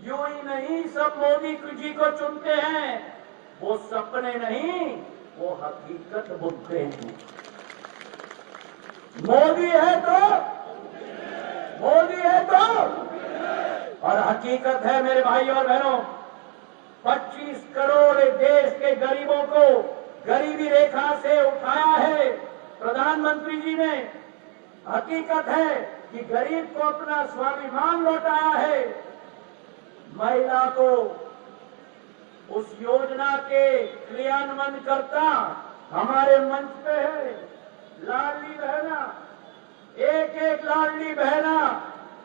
यूं ही नहीं सब मोदी जी को चुनते हैं, वो सपने नहीं, वो हकीकत बुनते हैं। मोदी है तो और हकीकत है। मेरे भाई और बहनों, 25 करोड़ देश के गरीबों को गरीबी रेखा से उठाया है प्रधानमंत्री जी ने। हकीकत है कि गरीब को अपना स्वाभिमान लौटाया है। महिला को उस योजना के क्रियान्वयन करता हमारे मंच पे है। लाडली बहना, एक एक लाडली बहना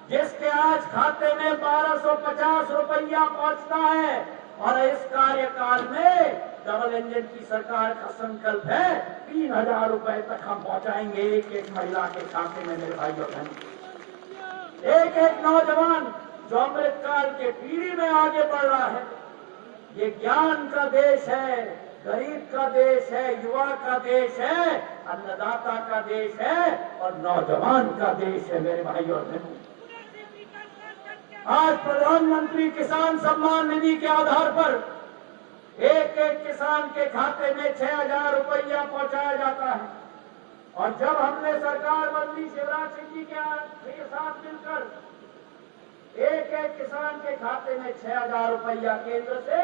जिसके आज खाते में 1250 रुपया पहुंचता है, और इस कार्यकाल में डबल इंजन की सरकार का संकल्प है 3,000 रुपए तक हम पहुंचाएंगे एक एक महिला के खाते में। मेरे भाइयों बहनों, एक एक नौजवान जो अमृतकाल के पीढ़ी में आगे बढ़ रहा है, ये ज्ञान का देश है, गरीब का देश है, युवा का देश है, अन्नदाता का देश है और नौजवान का देश है। मेरे भाइयों और बहनों, आज प्रधानमंत्री किसान सम्मान निधि के आधार पर एक एक किसान के खाते में 6,000 रुपया पहुंचाया जाता है। और जब हमने सरकार बदली शिवराज सिंह जी के साथ मिलकर एक एक किसान के खाते में 6,000 रुपया केंद्र से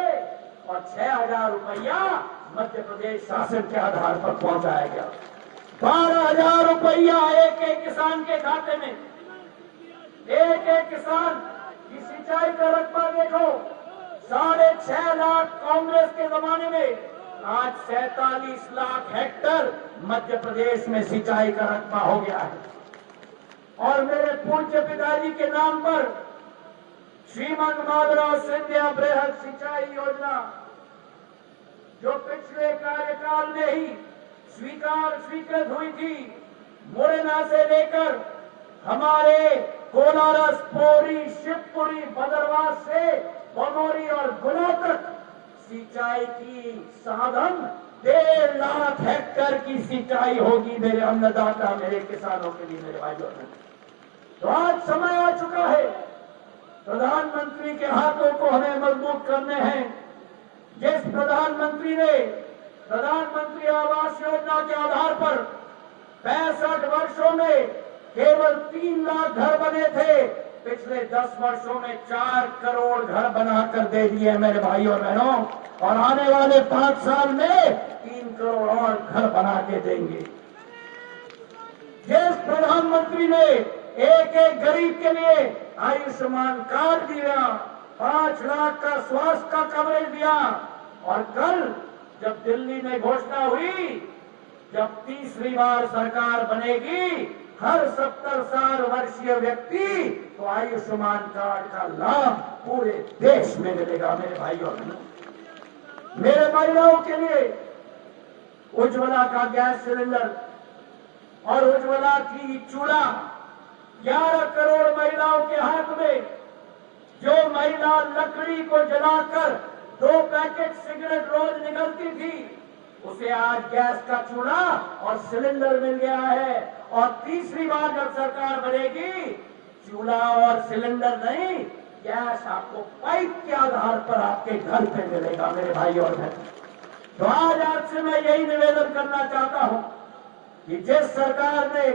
और 6,000 रुपया मध्य प्रदेश शासन के आधार पर पहुंचाया गया। 12,000 रुपया एक एक किसान के खाते में। एक एक किसान की सिंचाई का रकबा देखो, 6.5 लाख कांग्रेस के जमाने में, आज 47 लाख हेक्टर मध्य प्रदेश में सिंचाई का रकबा हो गया है। और मेरे पूज्य पिताजी के नाम पर श्रीमान माधवराव सिंधिया बृहद सिंचाई योजना, जो पिछले कार्यकाल में ही स्वीकृत हुई थी, मुरैना से लेकर हमारे कोलारस, पोरी, शिवपुरी, भद्रवाह से बनोरी और गुना तक सिंचाई की साधन 1.5 लाख हेक्टर की सिंचाई होगी मेरे अन्नदाता, मेरे किसानों के लिए। मेरे भाइयों ने तो आज समय आ चुका है, प्रधानमंत्री के हाथों को हमें मजबूत करने हैं। जिस प्रधानमंत्री ने प्रधानमंत्री आवास योजना के आधार पर 65 वर्षों में केवल 3 लाख घर बने थे, पिछले 10 वर्षों में 4 करोड़ घर बनाकर दे दिए मेरे भाइयों और बहनों, और आने वाले 5 साल में 3 करोड़ और घर बना के देंगे। जिस प्रधानमंत्री ने एक एक गरीब के लिए आयुष्मान कार्ड दिया, 5 लाख का स्वास्थ्य का कवरेज दिया, और कल जब दिल्ली में घोषणा हुई, जब तीसरी बार सरकार बनेगी, हर 70 वर्षीय व्यक्ति को आयुष्मान कार्ड का लाभ पूरे देश में मिलेगा मेरे भाइयों और बहनों। मेरे महिलाओं के लिए उज्ज्वला का गैस सिलेंडर और उज्ज्वला की चूल्हा, 11 करोड़ महिलाओं के हाथ में। जो महिला लकड़ी को जलाकर 2 पैकेट सिगरेट रोज निकलती थी, उसे आज गैस का चूल्हा और सिलेंडर मिल गया है। और तीसरी बार जब सरकार बनेगी, चूल्हा और सिलेंडर नहीं, गैस आपको पाइप के आधार पर आपके घर पे मिलेगा मेरे भाई और बहन। तो आज आपसे मैं यही निवेदन करना चाहता हूं कि जिस सरकार ने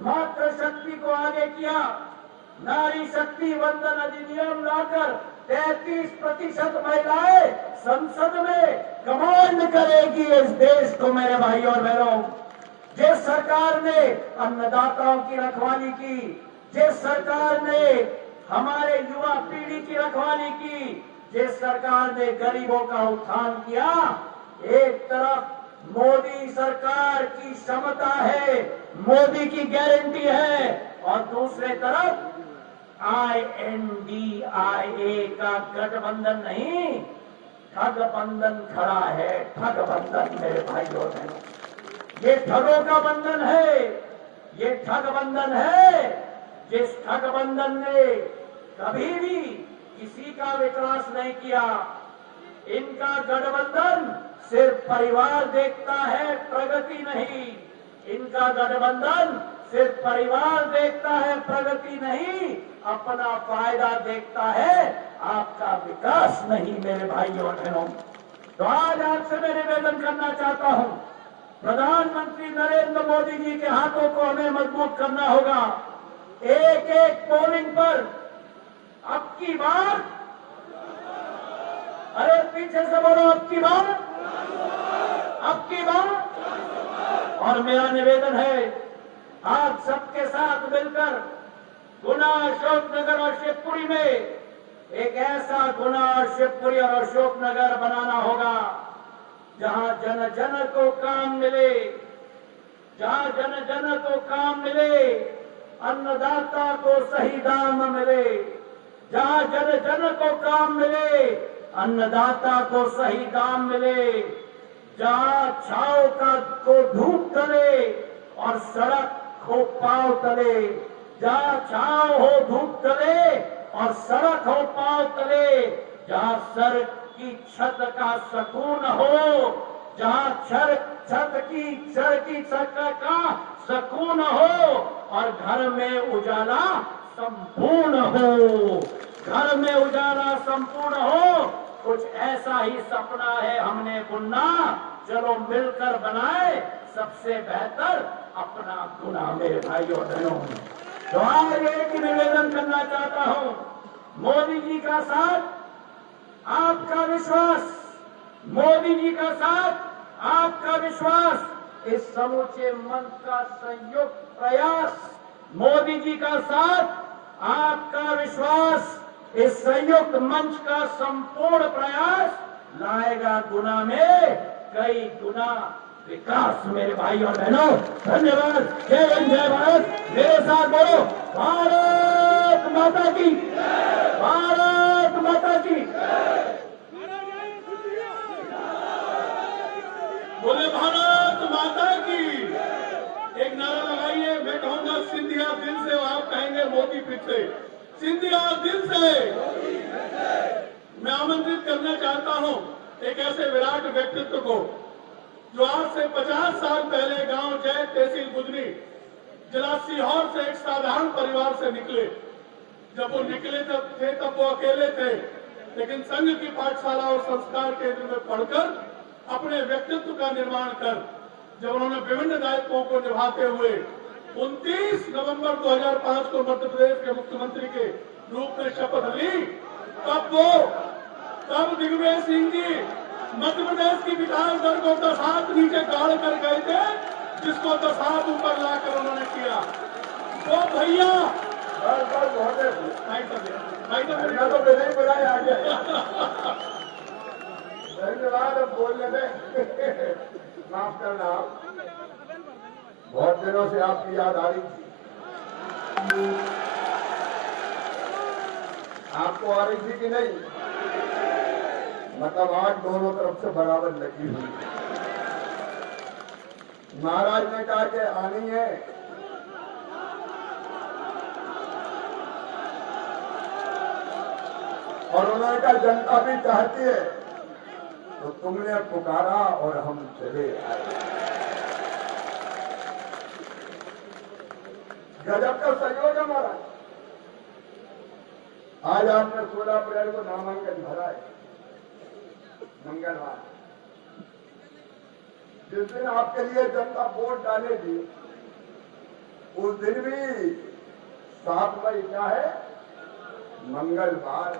मातृ शक्ति को आगे किया, नारी शक्ति वंदन अधिनियम लाकर 33% महिलाएं संसद में कमांड करेगी इस देश को मेरे भाई और बहनों। जिस सरकार ने अन्नदाताओं की रखवाली की, जिस सरकार ने हमारे युवा पीढ़ी की रखवाली की, जिस सरकार ने गरीबों का उत्थान किया, एक तरफ मोदी सरकार की क्षमता है, मोदी की गारंटी है, और दूसरे तरफ INDIA का गठबंधन नहीं, ठगबंधन खड़ा है। ठगबंधन मेरे भाइयों और बहनों, ये ठगों का बंधन है, ये ठगबंधन है। जिस ठगबंधन ने कभी भी किसी का विकास नहीं किया। इनका गठबंधन सिर्फ परिवार देखता है, प्रगति नहीं। इनका गठबंधन सिर्फ परिवार देखता है, प्रगति नहीं, अपना फायदा देखता है, आपका विकास नहीं मेरे भाइयों और बहनों। तो आज आपसे मैं निवेदन करना चाहता हूं, प्रधानमंत्री नरेंद्र मोदी जी के हाथों को हमें मजबूत करना होगा। एक एक पोलिंग पर अब की बार, अरे पीछे से बोलो, अब की बार, अब की बार। और मेरा निवेदन है, आप सबके साथ मिलकर गुना, अशोकनगर और शिवपुरी में एक ऐसा गुना, शिवपुरी और अशोकनगर बनाना होगा जहां जन जन को काम मिले, जहां जन जन को काम मिले, अन्नदाता को सही दाम मिले, जहां जन जन को काम मिले, अन्नदाता को सही दाम मिले, जहां छाव को धूप तले और सड़क हो पांव तले, जहां छाव हो धूप तले और सड़क हो पांव तले, जहां सर की छत का सुकून हो, जहां छत की छत का सुकून हो और घर में उजाला संपूर्ण हो, घर में उजाला संपूर्ण हो। कुछ ऐसा ही सपना है हमने बुनना, चलो मिलकर बनाए सबसे बेहतर अपना गुना। मेरे भाइयों और बहनों, तो आज एक निवेदन करना चाहता हूं, मोदी जी का साथ आपका विश्वास, मोदी जी का साथ आपका विश्वास, इस समूचे मंच का संयुक्त प्रयास, मोदी जी का साथ आपका विश्वास, इस संयुक्त मंच का संपूर्ण प्रयास लाएगा गुना में कई गुना विकास। मेरे भाई और बहनों, धन्यवाद। जय हिंद, जय भारत। मेरे साथ बोलो, भारत माता की, भारत माता की। बोले भारत माता की। एक नारा लगाइए, मैं कहूंगा सिंधिया दिल से, और आप कहेंगे मोदी फिर से। सिंधिया दिल से। मैं आमंत्रित करना चाहता हूं एक ऐसे विराट व्यक्तित्व को जो आज से 50 साल पहले गांव जय तहसील बुधनी जिला सीहोर से एक साधारण परिवार से निकले। जब वो निकले थे तब वो अकेले थे, लेकिन संघ की पाठशाला और संस्कार केंद्र में पढ़कर अपने व्यक्तित्व का निर्माण कर जब उन्होंने विभिन्न दायित्वों को निभाते हुए 29 नवंबर 2005 को मध्य प्रदेश के मुख्यमंत्री के रूप में शपथ ली, तब दिग्विजय सिंह जी मध्य प्रदेश की विकास दर को 10 हाथ नीचे गाड़ कर गए थे, जिसको 10 हाथ ऊपर लाकर उन्होंने किया। वो भैया भाई तो नहीं बुलाए आगे। धन्यवाद। अब बोलने में माफ करना, बहुत दिनों से आपकी याद आ रही थी। आपको आ रही थी कि नहीं? मतलब आग दोनों तरफ से बराबर लगी हुई। महाराज ने कहा कि आनी है, और उन्होंने कहा जनता भी चाहती है, तो तुमने पुकारा और हम चले आए। गजब का सहयोग है हमारा। आज आपने 16 अप्रैल को नामांकन भरा है, मंगलवार। जिस दिन आपके लिए जनता वोट डालेगी उस दिन भी 7 मई क्या है? मंगलवार।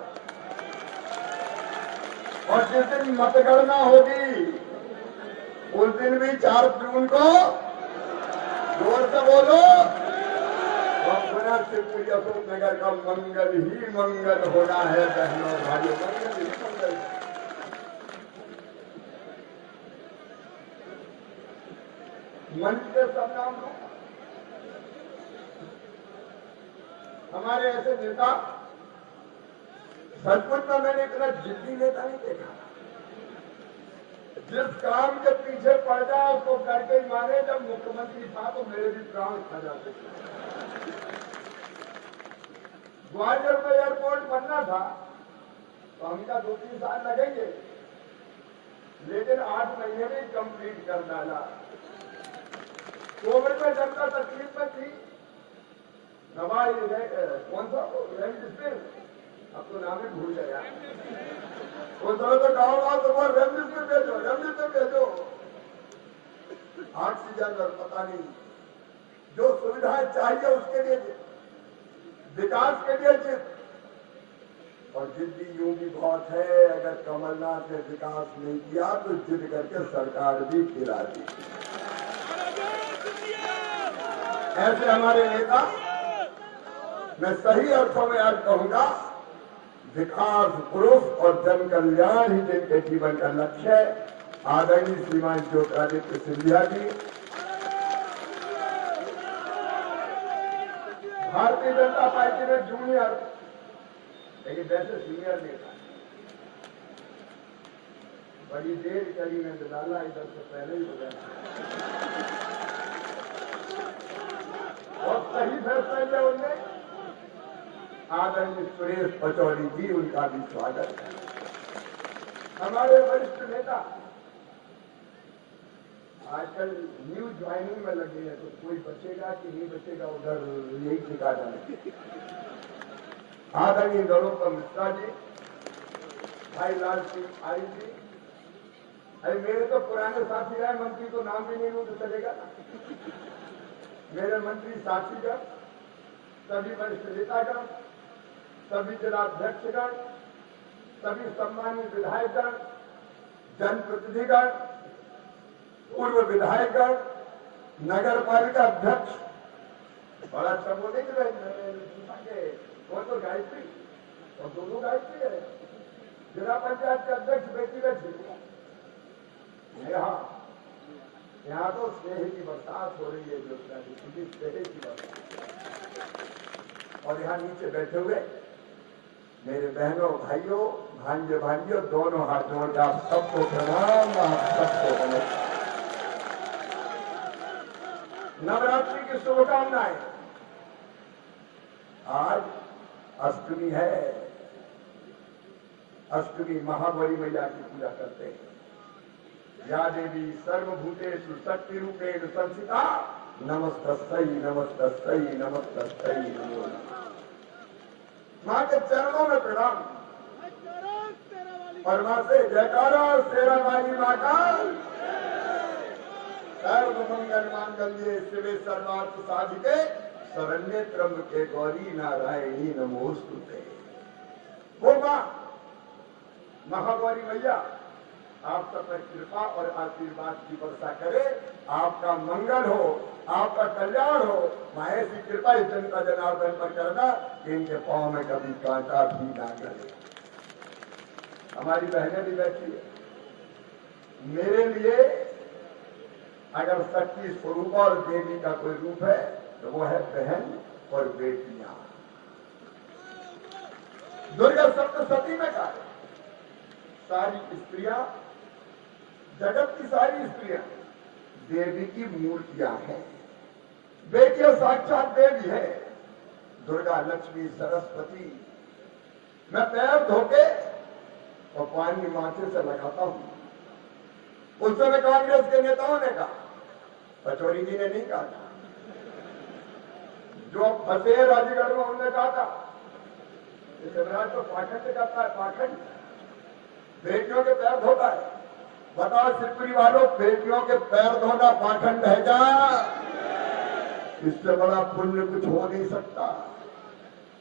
और जिस दिन मतगणना होगी उस दिन भी 4 जून को, जोर से बोलो, शिवपुरी अशोक नगर का मंगल ही मंगल होना है। बहनों भाइयों, मंगल ही मंगल। मंच के सब नाम लो। हमारे ऐसे नेता, सचमुच में मैंने इतना जिद्दी नेता नहीं देखा। जिस काम के पीछे पड़ जाए उसको करके ही मारे। जब मुख्यमंत्री था तो मेरे भी प्राण खा जाते थे। ग्वालियर में एयरपोर्ट बनना था तो हमका 2-3 साल लगेंगे, लेकिन 8 महीने में कंप्लीट कर डाला। कोविड में जनता तकलीफ में थी, दवाई कौन सा रेमडेसिविर, अब तो नाम ही भूल गया। वो तो गाँव तो रेमडेसिविर भेजो, रेमडेसिविर भेजो। ऑक्सीजन और पता नहीं जो सुविधाएं चाहिए उसके लिए, विकास के लिए जिद। और जिद्दी यूं भी बहुत है, अगर कमलनाथ ने विकास नहीं किया तो जिद करके सरकार भी गिरा दी। ऐसे हमारे नेता, मैं सही अर्थों में आज कहूंगा, विकास पुरुष और जन कल्याण ही जिनके जीवन का लक्ष्य है। आदरणीय श्रीमान ज्योतिरादित्य सिंधिया जी भारतीय जनता पार्टी में जूनियर, लेकिन वैसे सीनियर नेता। बड़ी देर करी ने डाला इधर से पहले ही बजा और सही फैसला लिया उनने। आदरणीय सुरेश पचौरी जी, उनका भी स्वागत है। हमारे वरिष्ठ नेता आजकल न्यू ज्वाइनिंग में लगे हैं, तो कोई बचेगा कि नहीं बचेगा उधर यही ठिकाना है। आदरणीय नरोत्तम मिश्रा जी, भाई लाल सिंह आर्य जी, अरे मेरे तो पुराने साथी रहे मंत्री, तो नाम भी नहीं लूं तो चलेगा ना। मेरे मंत्री साथीगण, सभी वरिष्ठ नेतागण, सभी जिलाध्यक्षगण, सभी सम्मानित विधायकगण, जनप्रतिनिधिगण, पूर्व विधायकगण, नगर पालिका अध्यक्ष, बड़ा अच्छा बोले कि वो तो गायत्री और दोनों गायत्री है। जिला पंचायत के अध्यक्ष बेटी बैठी, यहाँ तो स्नेह की बरसात हो रही है, जो स्नेह की बरसात। और यहाँ नीचे बैठे हुए मेरे बहनों भाइयों, भांजे भांजियों, दोनों हाथ जोड़ के आप सबको प्रणाम, आप सबको नमस्कार। नवरात्रि की शुभकामनाएं। आज अष्टमी है। अष्टमी महागौरी मैया की पूजा करते हैं। या देवी सर्वभूतेषु शक्ति रूपेण संस्थिता नमस्तस्यै नमस्तस्यै नमस्तस्यै नमो नमः। मां के चरणों में प्रणाम और मां से जयकारा शेरा वाली मां का। सर्व मंगल मांगल्ये शिवे सर्वार्थ साधिके शरण्ये त्र्यंबके गौरी नारायणी नमोस्तुते। वो मां महागौरी मैया आप सब पर कृपा और आशीर्वाद की वर्षा करे, आपका मंगल हो, आपका कल्याण हो। मां ऐसी कृपा इस जनता जनार्दन पर करना कि इनके पांव में कभी कांटा भी ना गले। हमारी बहनें भी बैठी है। मेरे लिए अगर शक्ति स्वरूप और देवी का कोई रूप है तो वो है बहन और बेटियां। दुर्गा सप्तशती में कहा सारी स्त्रियां, जगत की सारी स्त्रियां देवी की मूर्तियां हैं। बेटियां साक्षात देवी है, दुर्गा, लक्ष्मी, सरस्वती। मैं पैर धोके और पानी माथे से लगाता हूं। उस समय कांग्रेस के नेताओं ने कहा, पचौरी जी ने नहीं कहा था, जो फंसे राजगढ़ में उन्होंने कहा था शिवराज तो पाखंड करता है, पाखंड बेटियों के पैर धोता है। बताओ शिवपुरी वालों, बेटियों के पैर धोना पाखंड है क्या? इससे बड़ा पुण्य कुछ हो नहीं सकता।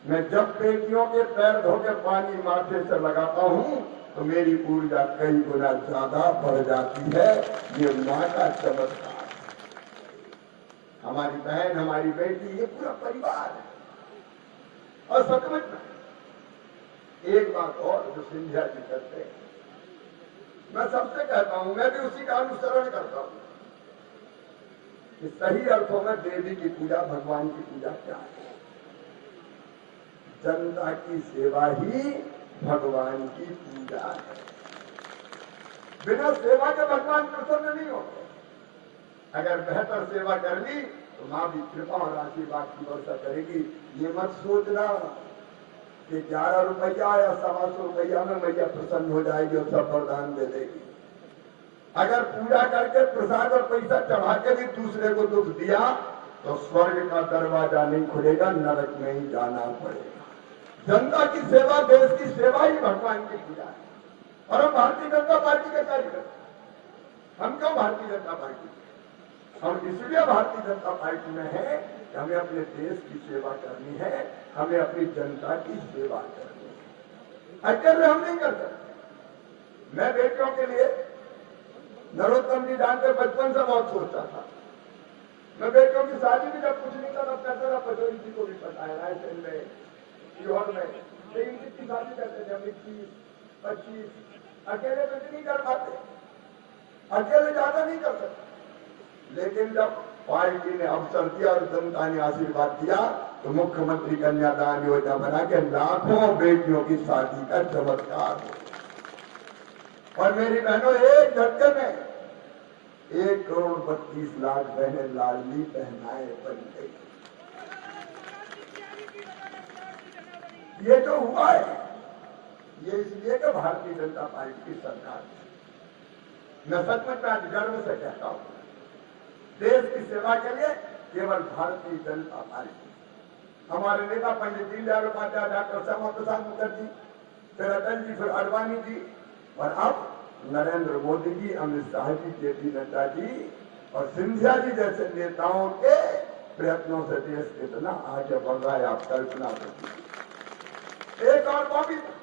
मैं जब बेटियों के पैर धोके पानी माथे से लगाता हूं तो मेरी ऊर्जा कई गुना ज्यादा बढ़ जाती है। ये मां का चमत्कार। हमारी बहन, हमारी बेटी, ये पूरा परिवार है। और सचमुच में एक बात और जो सिंधिया जी करते हैं, मैं सबसे कहता हूं, मैं भी उसी का अनुसरण करता हूं कि सही अर्थों में देवी की पूजा, भगवान की पूजा क्या है? जनता की सेवा ही भगवान की पूजा है। बिना सेवा के भगवान प्रसन्न नहीं होते। अगर बेहतर सेवा कर ली तो मां भी कृपा और आशीर्वाद की वर्षा करेगी। ये मत सोचना कि 11 रुपया या 125 रुपया में मैया प्रसन्न हो जाएगी और सब वरदान दे देगी। अगर पूजा करके प्रसाद और पैसा चढ़ा के भी दूसरे को दुख दिया तो स्वर्ग का दरवाजा नहीं खुलेगा, नरक में ही जाना पड़ेगा। जनता की सेवा, देश की सेवा ही भगवान की पूजा है। और हम भारतीय जनता पार्टी के कार्यकर्ता। हम क्यों भारतीय जनता पार्टी? हम इसलिए भारतीय जनता पार्टी में है कि हमें अपने देश की सेवा करनी है, हमें अपनी जनता की सेवा करनी है। अकेले हम नहीं कर सकते। मैं बेटियों के लिए, नरोत्तम जी जानते, बचपन से बहुत सोचता था। मैं बेटियों की शादी भी जब कुछ नहीं था तब करता था। पचौरी जी को भी पता है, रायसेन में, सीहोर में, लेकिन कितनी शादी करते थे हम? 21, 25। अकेले तो नहीं कर पाते, अकेले ज्यादा नहीं कर सकते। लेकिन जब पार्टी ने अवसर दिया और जनता ने आशीर्वाद दिया तो मुख्यमंत्री कन्यादान योजना बना के लाखों बेटियों की शादी का चमत्कार हो। और मेरी बहनों, एक झटके में 1,32,00,000 बहनें लाडली बहनाएं बन गई। ये जो हुआ है, ये इसलिए कि भारतीय जनता पार्टी की सरकार है। मैं सचमुच में आज गर्व से कहता हूं, देश की सेवा के लिए केवल भारतीय जनता पार्टी। हमारे नेता पंडित दीनदयाल उपाध्याय, डॉक्टर श्यामा प्रसाद मुखर्जी, फिर अटल जी, फिर आडवाणी जी, और अब नरेंद्र मोदी जी, अमित शाह जी, जेपी नड्डा जी और सिंधिया जी जैसे नेताओं के प्रयत्नों से देश कितना आगे बढ़ रहा है, आप कल्पना करिए। एक और वो भी था,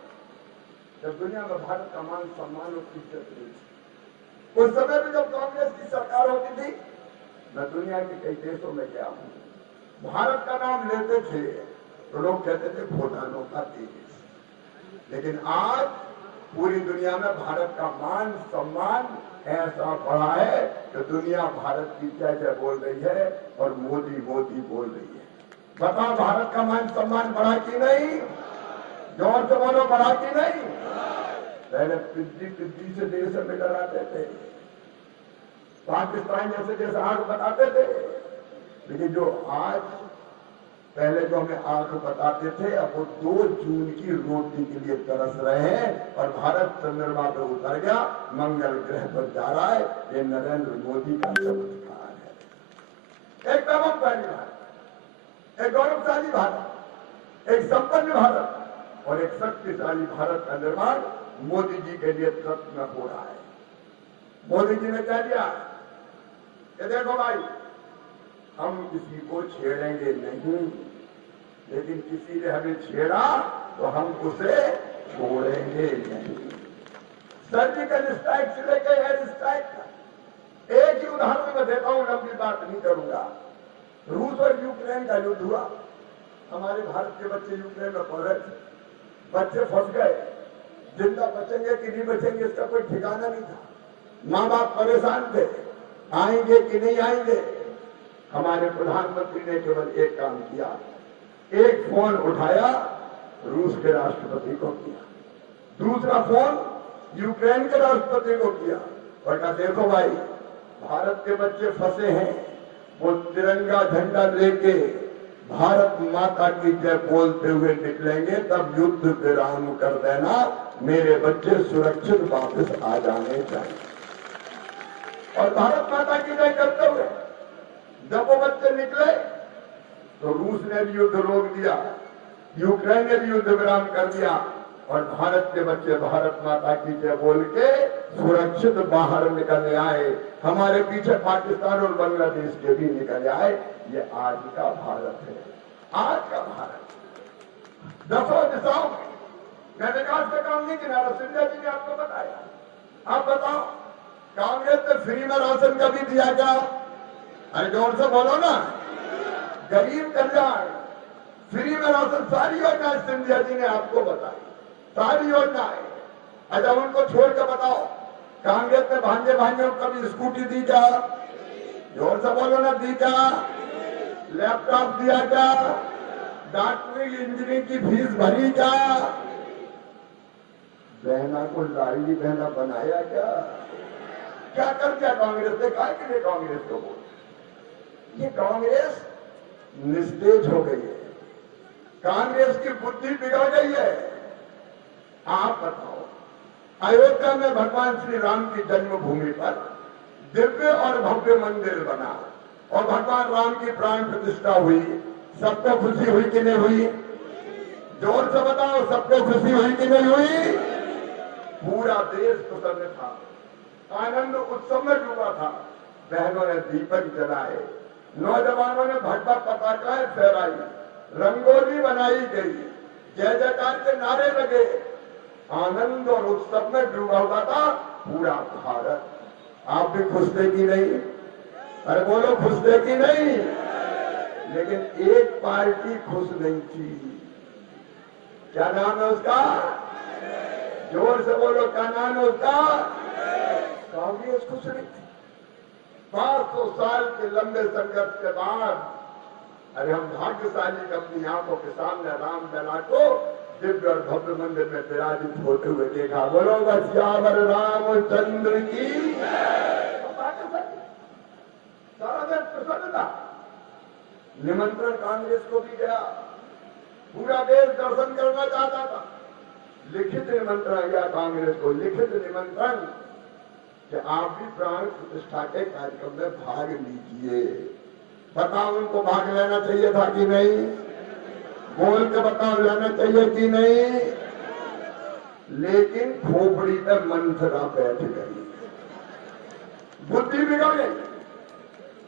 जब दुनिया में भारत का मान सम्मान और इज्जत हुई, उस समय भी जब कांग्रेस की सरकार होती थी, मैं दुनिया के कई देशों में गया हूं, भारत का नाम लेते थे तो लोग कहते थे भूटानों का देश। लेकिन आज पूरी दुनिया में भारत का मान सम्मान ऐसा बढ़ा है कि दुनिया भारत की जय जय बोल रही है और मोदी मोदी बोल रही है। बताओ, भारत का मान सम्मान बढ़ा कि नहीं? जोर से बोलो, बढ़ा कि नहीं? पहले पिद्दी से देश से मिलर आते थे, पाकिस्तान जैसे देश आग बताते थे, लेकिन जो आज पहले जो हमें आंख बताते थे, अब वो 2 जून की रोटी के लिए तरस रहे हैं और भारत चंद्रमा पे उतर गया, मंगल ग्रह पर जा रहा है। ये नरेंद्र मोदी का चमत्कार है। एक वैभवशाली भारत, एक गौरवशाली भारत, एक संपन्न भारत और एक शक्तिशाली भारत का निर्माण मोदी जी के नेतृत्व में हो रहा है। मोदी जी ने कह दिया कि देखो भाई, हम किसी को छेड़ेंगे नहीं, लेकिन किसी ने हमें छेड़ा तो हम उसे छोड़ेंगे नहीं। सर्जिकल स्ट्राइक से लेकर एयर स्ट्राइक तक। एक ही उदाहरण मैं देता हूं, लंबी बात नहीं करूंगा। रूस और यूक्रेन का युद्ध हुआ, हमारे भारत के बच्चे यूक्रेन में पढ़ रहे थे, बच्चे फंस गए, जिंदा बचेंगे कि नहीं बचेंगे इसका कोई ठिकाना नहीं था। माँ बाप परेशान थे, आएंगे कि नहीं आएंगे। हमारे प्रधानमंत्री ने केवल एक काम किया, एक फोन उठाया, रूस के राष्ट्रपति को किया, दूसरा फोन यूक्रेन के राष्ट्रपति को किया और कहा देखो भाई, भारत के बच्चे फंसे हैं, वो तिरंगा झंडा लेके भारत माता की जय बोलते हुए निकलेंगे, तब युद्ध विराम कर देना, मेरे बच्चे सुरक्षित वापस आ जाने चाहिए। और भारत माता की जय करते हुए जब वो बच्चे निकले तो रूस ने भी युद्ध रोक दिया, यूक्रेन ने भी युद्ध विराम कर दिया और भारत के बच्चे भारत माता की जय बोल के सुरक्षित बाहर निकल आए। हमारे पीछे पाकिस्तान और बांग्लादेश के भी निकल आए। ये आज का भारत है, आज का भारत। दसों दिशाओं में विकास का काम नहीं किया, सिंधिया जी ने आपको बताया। आप बताओ, कांग्रेस ने फ्री में राशन कभी दिया क्या? अरे जोर से बोलो ना। गरीब कल्याण, फ्री में राशन, सारी योजनाएं सिंधिया जी ने आपको बताई, सारी योजनाएं। अच्छा, उनको छोड़ के बताओ, कांग्रेस ने भांजे भाइयों को कभी स्कूटी दी क्या? जोर से बोलो ना, दी क्या? लैपटॉप दिया क्या? डॉक्टरी इंजीनियरिंग की फीस भरी क्या? बहना को लाडली बहना बनाया क्या? क्या कर दिया कांग्रेस ने? काय के लिए कांग्रेस को बोल? ये कांग्रेस निस्तेज हो गई है, कांग्रेस की बुद्धि बिगड़ गई है। आप बताओ, अयोध्या में भगवान श्री राम की जन्मभूमि पर दिव्य और भव्य मंदिर बना और भगवान राम की प्राण प्रतिष्ठा हुई, सबको खुशी हुई कि नहीं हुई? जोर से बताओ, सबको खुशी हुई कि नहीं हुई? पूरा देश प्रसन्न था, आनंद उत्सव में डूबा था। बहनों ने दीपक जलाए, नौजवानों ने भगवा पताकाएं फहराई, रंगोली बनाई गई, जय जयकार के नारे लगे, आनंद और उत्सव में डूबा हुआ था पूरा भारत। आप भी खुश थे कि नहीं? अरे बोलो, खुश थे कि नहीं? लेकिन एक पार्टी खुश नहीं थी। क्या नाम है उसका? जोर से बोलो, क्या नाम है उसका? कांग्रेस खुश नहीं थी। 500 साल के लंबे संघर्ष के बाद अरे हम भाग्यशाली अपनी आंखों के सामने रामलला को दिव्य और भव्य मंदिर में विराजित होते हुए देखा। बोलो सियावर रामचंद्र की। सारा देश प्रसन्न था। निमंत्रण कांग्रेस को भी गया, पूरा देश दर्शन करना चाहता था। लिखित निमंत्रण गया कांग्रेस को, लिखित निमंत्रण कि आप भी प्राण प्रतिष्ठा के कार्यक्रम में भाग लीजिए। बताओ उनको भाग लेना चाहिए था कि नहीं? बोल के बताओ लेना चाहिए कि नहीं? लेकिन खोपड़ी पे मंथरा बैठ गई, बुद्धि बिगड़ गई,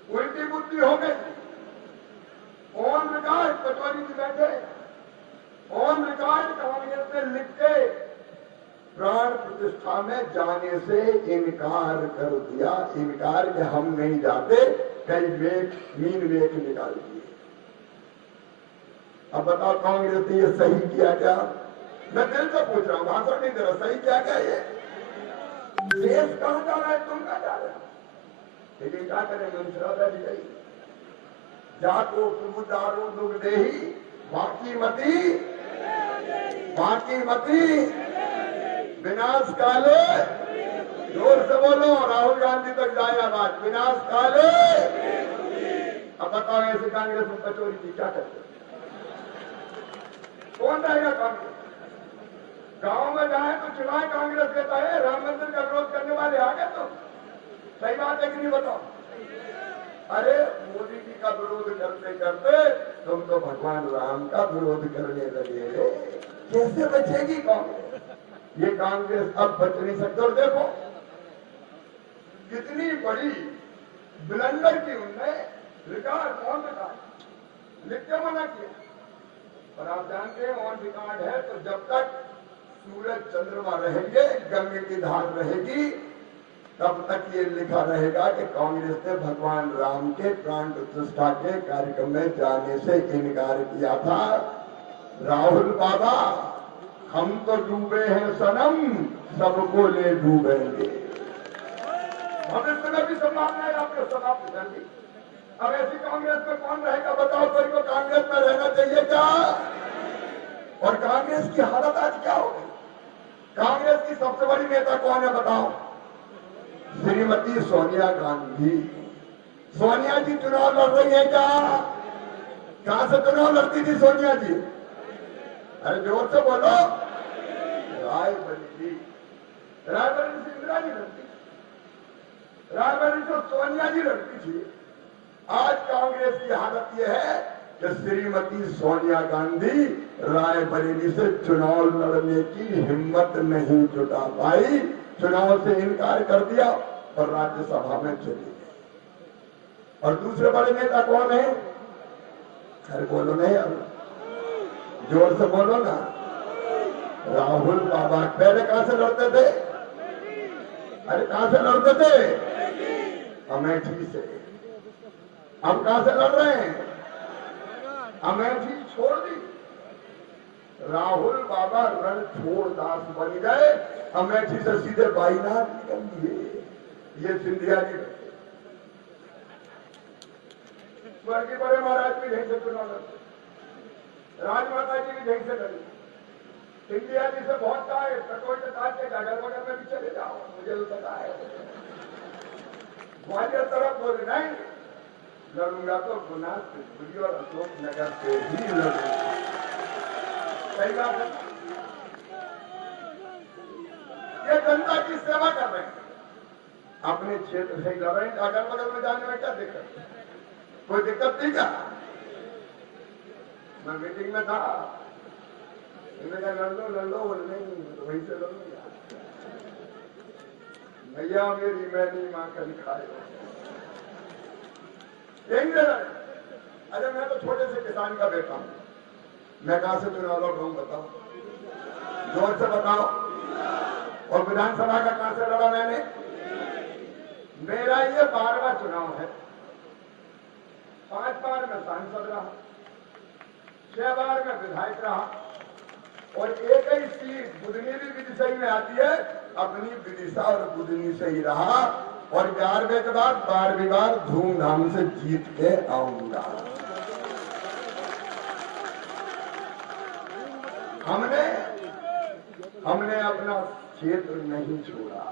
उल्टी बुद्धि हो गई। ऑन रिकॉर्ड पटवारी जी बैठे, ऑन रिकॉर्ड कांग्रेस ने लिख के प्राण प्रतिष्ठा में जाने से इनकार कर दिया। इनकार कि हम नहीं जाते, कई मीन वेक निकाल दिए। अब बताओ कांग्रेस ने ये सही किया क्या? मैं दिल से पूछ रहा हूं, भाषण नहीं दे रहा, सही किया क्या ये? देश कहां जा रहा है, तुम कहां जा रहे हो? लेकिन क्या करें, मंत्रा बैठ गई। जाको प्रभुदारो दुख देही बाकी मती विनाश काले। जोर से बोलो, राहुल गांधी तक जाए आवाज, विनाश काले। अब बताओ ऐसे कांग्रेस में कचोरी की क्या करते? कौन रहेगा कांग्रेस? गांव में जाए तो चुनाव कांग्रेस कहता है राम मंदिर का विरोध करने वाले आ गए। तो सही बात है कि नहीं बताओ? अरे मोदी जी का विरोध करते करते तुम तो भगवान राम का विरोध करने लगे। कैसे बचेगी कांग्रेस? ये कांग्रेस अब बच नहीं सकती। और देखो कितनी बड़ी ब्लंडर की उनने, रिकॉर्ड ऑन रिकॉर्ड लिख के मना किया। और आप जानते हैं ऑन रिकॉर्ड है तो जब तक सूरज चंद्रमा रहेंगे, गंगे की धार रहेगी, तब तक ये लिखा रहेगा कि कांग्रेस ने भगवान राम के प्राण प्रतिष्ठा के कार्यक्रम में जाने से इनकार किया था। राहुल बाबा, हम तो डूबे हैं सनम, सबको ले डूबेंगे। भविष्य में भी संभावना है आपके समाप्त कर दी। अब ऐसी कांग्रेस में कौन रहेगा बताओ? कोई को कांग्रेस में रहना चाहिए क्या? और कांग्रेस की हालत आज क्या होगी? कांग्रेस की सबसे बड़ी नेता कौन है बताओ? श्रीमती सोनिया गांधी। सोनिया जी चुनाव लड़ रही है क्या? कहां से चुनाव लड़ती थी सोनिया जी? अरे जोर से बोलो। रायबरेली से इंदिरा जी लड़ती, रायबरेली से सोनिया जी लड़ती थी। आज कांग्रेस की हालत यह है कि श्रीमती सोनिया गांधी रायबरेली से चुनाव लड़ने की हिम्मत नहीं जुटा पाई, चुनाव से इनकार कर दिया और राज्यसभा में चली गई। और दूसरे बड़े नेता कौन है? अरे बोलो नहीं, जोर से बोलो ना। राहुल बाबा। पहले कहां से लड़ते थे? अरे कहां से लड़ते थे? अमेठी से। अब कहां से लड़ रहे हैं? अमेठी छोड़ दी। राहुल बाबा रणछोड़ दास बन गए, अमेठी से सीधे बाईनाथ निकल दिए। ये सिंधिया जी स्वर्गीय बड़े महाराज भी यहीं से चुनाव लड़ते, राजमाता जी भी यहीं से लड़ी। सिंधिया जी से बहुत कहा है, कटोई से कहा के अगल बगल में भी चले जाओ, मुझे तो पता है। ग्वालियर तरफ बोले नहीं लड़ूंगा तो गुनाह से और अशोक नगर से ही लड़ूंगा। सही बात है। ये जनता की सेवा कर रहे हैं, अपने क्षेत्र से ही लड़ रहे हैं। अगल बगल में जाने में क्या दिक्कत? कोई दिक्कत नहीं क्या? मैं मीटिंग में था, लड़ लो बोले नहीं तो वहीं से लड़ूंगा। भैया मेरी मैंने मां कभी खाए यही लड़ रहे। अरे मैं तो छोटे से किसान का बेटा हूं, मैं कहां से चुनाव लड़ रहा हूं बताओ? जोर से बताओ। और विधानसभा का कहां से लड़ा मैंने? मेरा ये 12वां चुनाव है। 5 बार मैं सांसद रहा, 6 बार मैं विधायक रहा और एक ही सीट बुधनी भी विदिशा में आती है, अपनी विदिशा और बुधनी से ही रहा। और 11वें के बाद 12वीं बार धूमधाम से जीत के आऊंगा। हमने अपना क्षेत्र नहीं छोड़ा।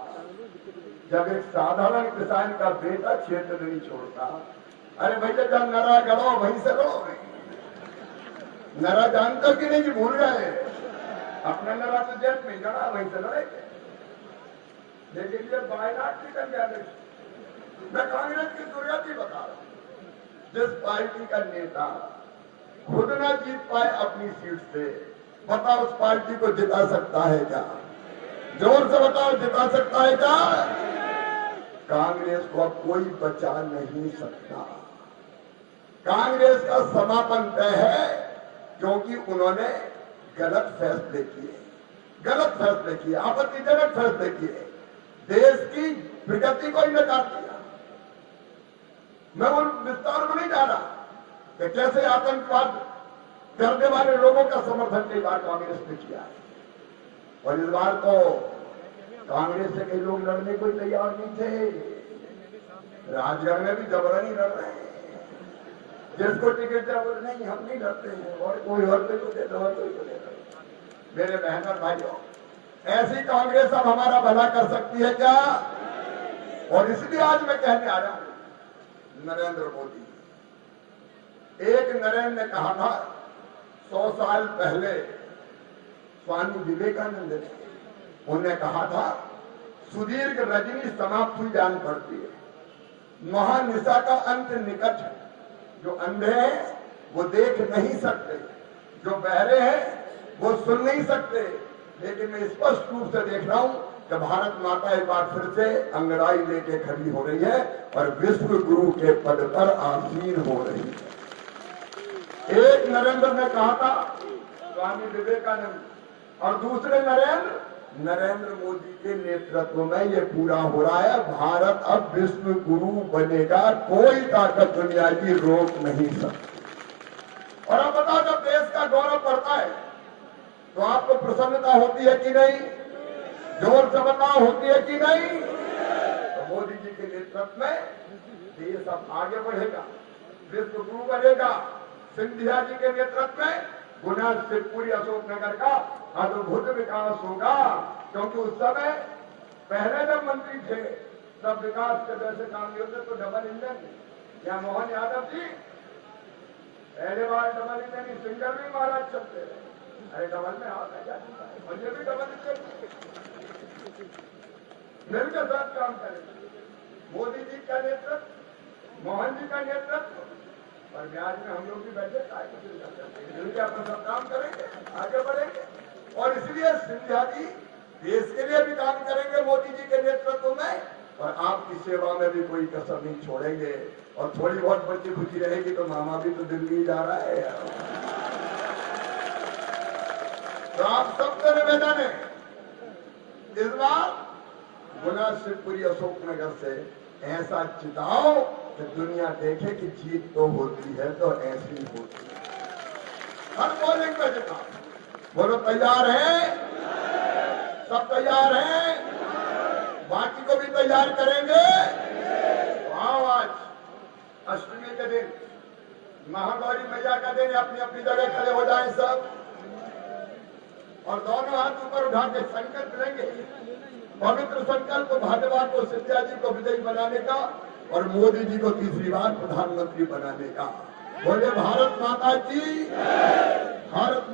जब एक साधारण किसान का बेटा क्षेत्र नहीं छोड़ता, अरे भैया जब नरा गड़ो वहीं से गड़ो। नरा जानकर कि नहीं कि भूल गए, अपना नरा तो जेल में गड़ा वहीं से लड़ेंगे। लेकिन ये वायनाड की कैंडिडेट, मैं कांग्रेस की दुर्गति बता रहा हूं। जिस पार्टी का नेता खुद ना जीत पाए अपनी सीट से, बताओ उस पार्टी को जिता सकता है क्या? जोर से बताओ, जिता सकता है क्या? कांग्रेस को अब कोई बचा नहीं सकता। कांग्रेस का समापन तय है, क्योंकि उन्होंने गलत फैसले किए, आपत्तिजनक फैसले किए, देश की प्रगति को ही नकार दिया। मैं उन विस्तार में नहीं जा रहा कि कैसे आतंकवाद करने वाले लोगों का समर्थन कई बार कांग्रेस ने किया है, और इस बार तो कांग्रेस से कई लोग लड़ने को तैयार नहीं थे। राजगढ़ में भी जबरन ही लड़ रहे हैं। जिसको टिकट दिया बोले नहीं हम नहीं लड़ते हैं, और कोई और को दे दो, कोई को दे दो। मेरे बहन और भाइयों, ऐसी कांग्रेस अब हमारा भला कर सकती है क्या? और इसलिए आज मैं कहने आ रहा हूं, नरेंद्र मोदी, एक नरेंद्र ने कहा था 100 साल पहले, स्वामी विवेकानंद ने उन्हें कहा था, सुदीर्घ रजनी समाप्त हुई जान पड़ती है, महानिशा का अंत निकट है। जो अंधे हैं वो देख नहीं सकते, जो बहरे हैं वो सुन नहीं सकते, लेकिन मैं स्पष्ट रूप से देख रहा हूं कि भारत माता एक बार फिर से अंगड़ाई लेके खड़ी हो रही है और विश्व गुरु के पद पर आसीन हो रही है। एक नरेंद्र ने कहा था, स्वामी विवेकानंद, और दूसरे नरेंद्र मोदी के नेतृत्व में ये पूरा हो रहा है। भारत अब विश्व गुरु बनेगा, कोई ताकत दुनिया की रोक नहीं सकती। और अब बताओ, जब देश का गौरव बढ़ता है तो आपको प्रसन्नता होती है कि नहीं? जोर से बताओ, होती है कि नहीं? तो मोदी जी के नेतृत्व में देश अब आगे बढ़ेगा, विश्व गुरु बनेगा। सिंधिया जी के नेतृत्व में गुना, शिवपुरी, अशोकनगर का अद्भुत विकास होगा, क्योंकि उस समय पहले जब मंत्री थे तब विकास के वैसे काम नहीं होते, तो डबल इंजन या मोहन यादव जी पहले बार डबल इंजन सिंगर भी महाराज चलते रहे। अरे डबल में आता है, और ये भी डबल इंजन मिलकर साथ काम करेंगे। मोदी जी का नेतृत्व, मोहन जी का नेतृत्व, और ब्याज में हम लोग भी बैठे मिलकर अपना सब काम करेंगे, आगे बढ़ेंगे। और इसलिए सिंधिया जी देश के लिए भी काम करेंगे मोदी जी के नेतृत्व में, और आपकी सेवा में भी कोई कसर नहीं छोड़ेंगे। और थोड़ी बहुत बच्ची खुशी रहेगी तो मामा भी तो दिल्ली जा रहा है यार। तो आप सबसे निवेदन है, इस बार गुना, शिवपुरी, अशोकनगर से ऐसा जिताओ कि दुनिया देखे कि जीत तो होती है तो ऐसी होती है। हर पोलिंग में जिताओ। बोलो तैयार है? सब तैयार हैं? बाकी को भी तैयार करेंगे। तो आओ, आज अष्टमी के दिन, महागौरी मैया का दिन, अपनी अपनी जगह खड़े हो जाएं सब, और दोनों हाथ ऊपर उठा के संकल्प लेंगे, पवित्र संकल्प, भाजपा को, सिंधिया जी को विजयी बनाने का और मोदी जी को तीसरी बार प्रधानमंत्री बनाने का। बोले भारत माता की, भारत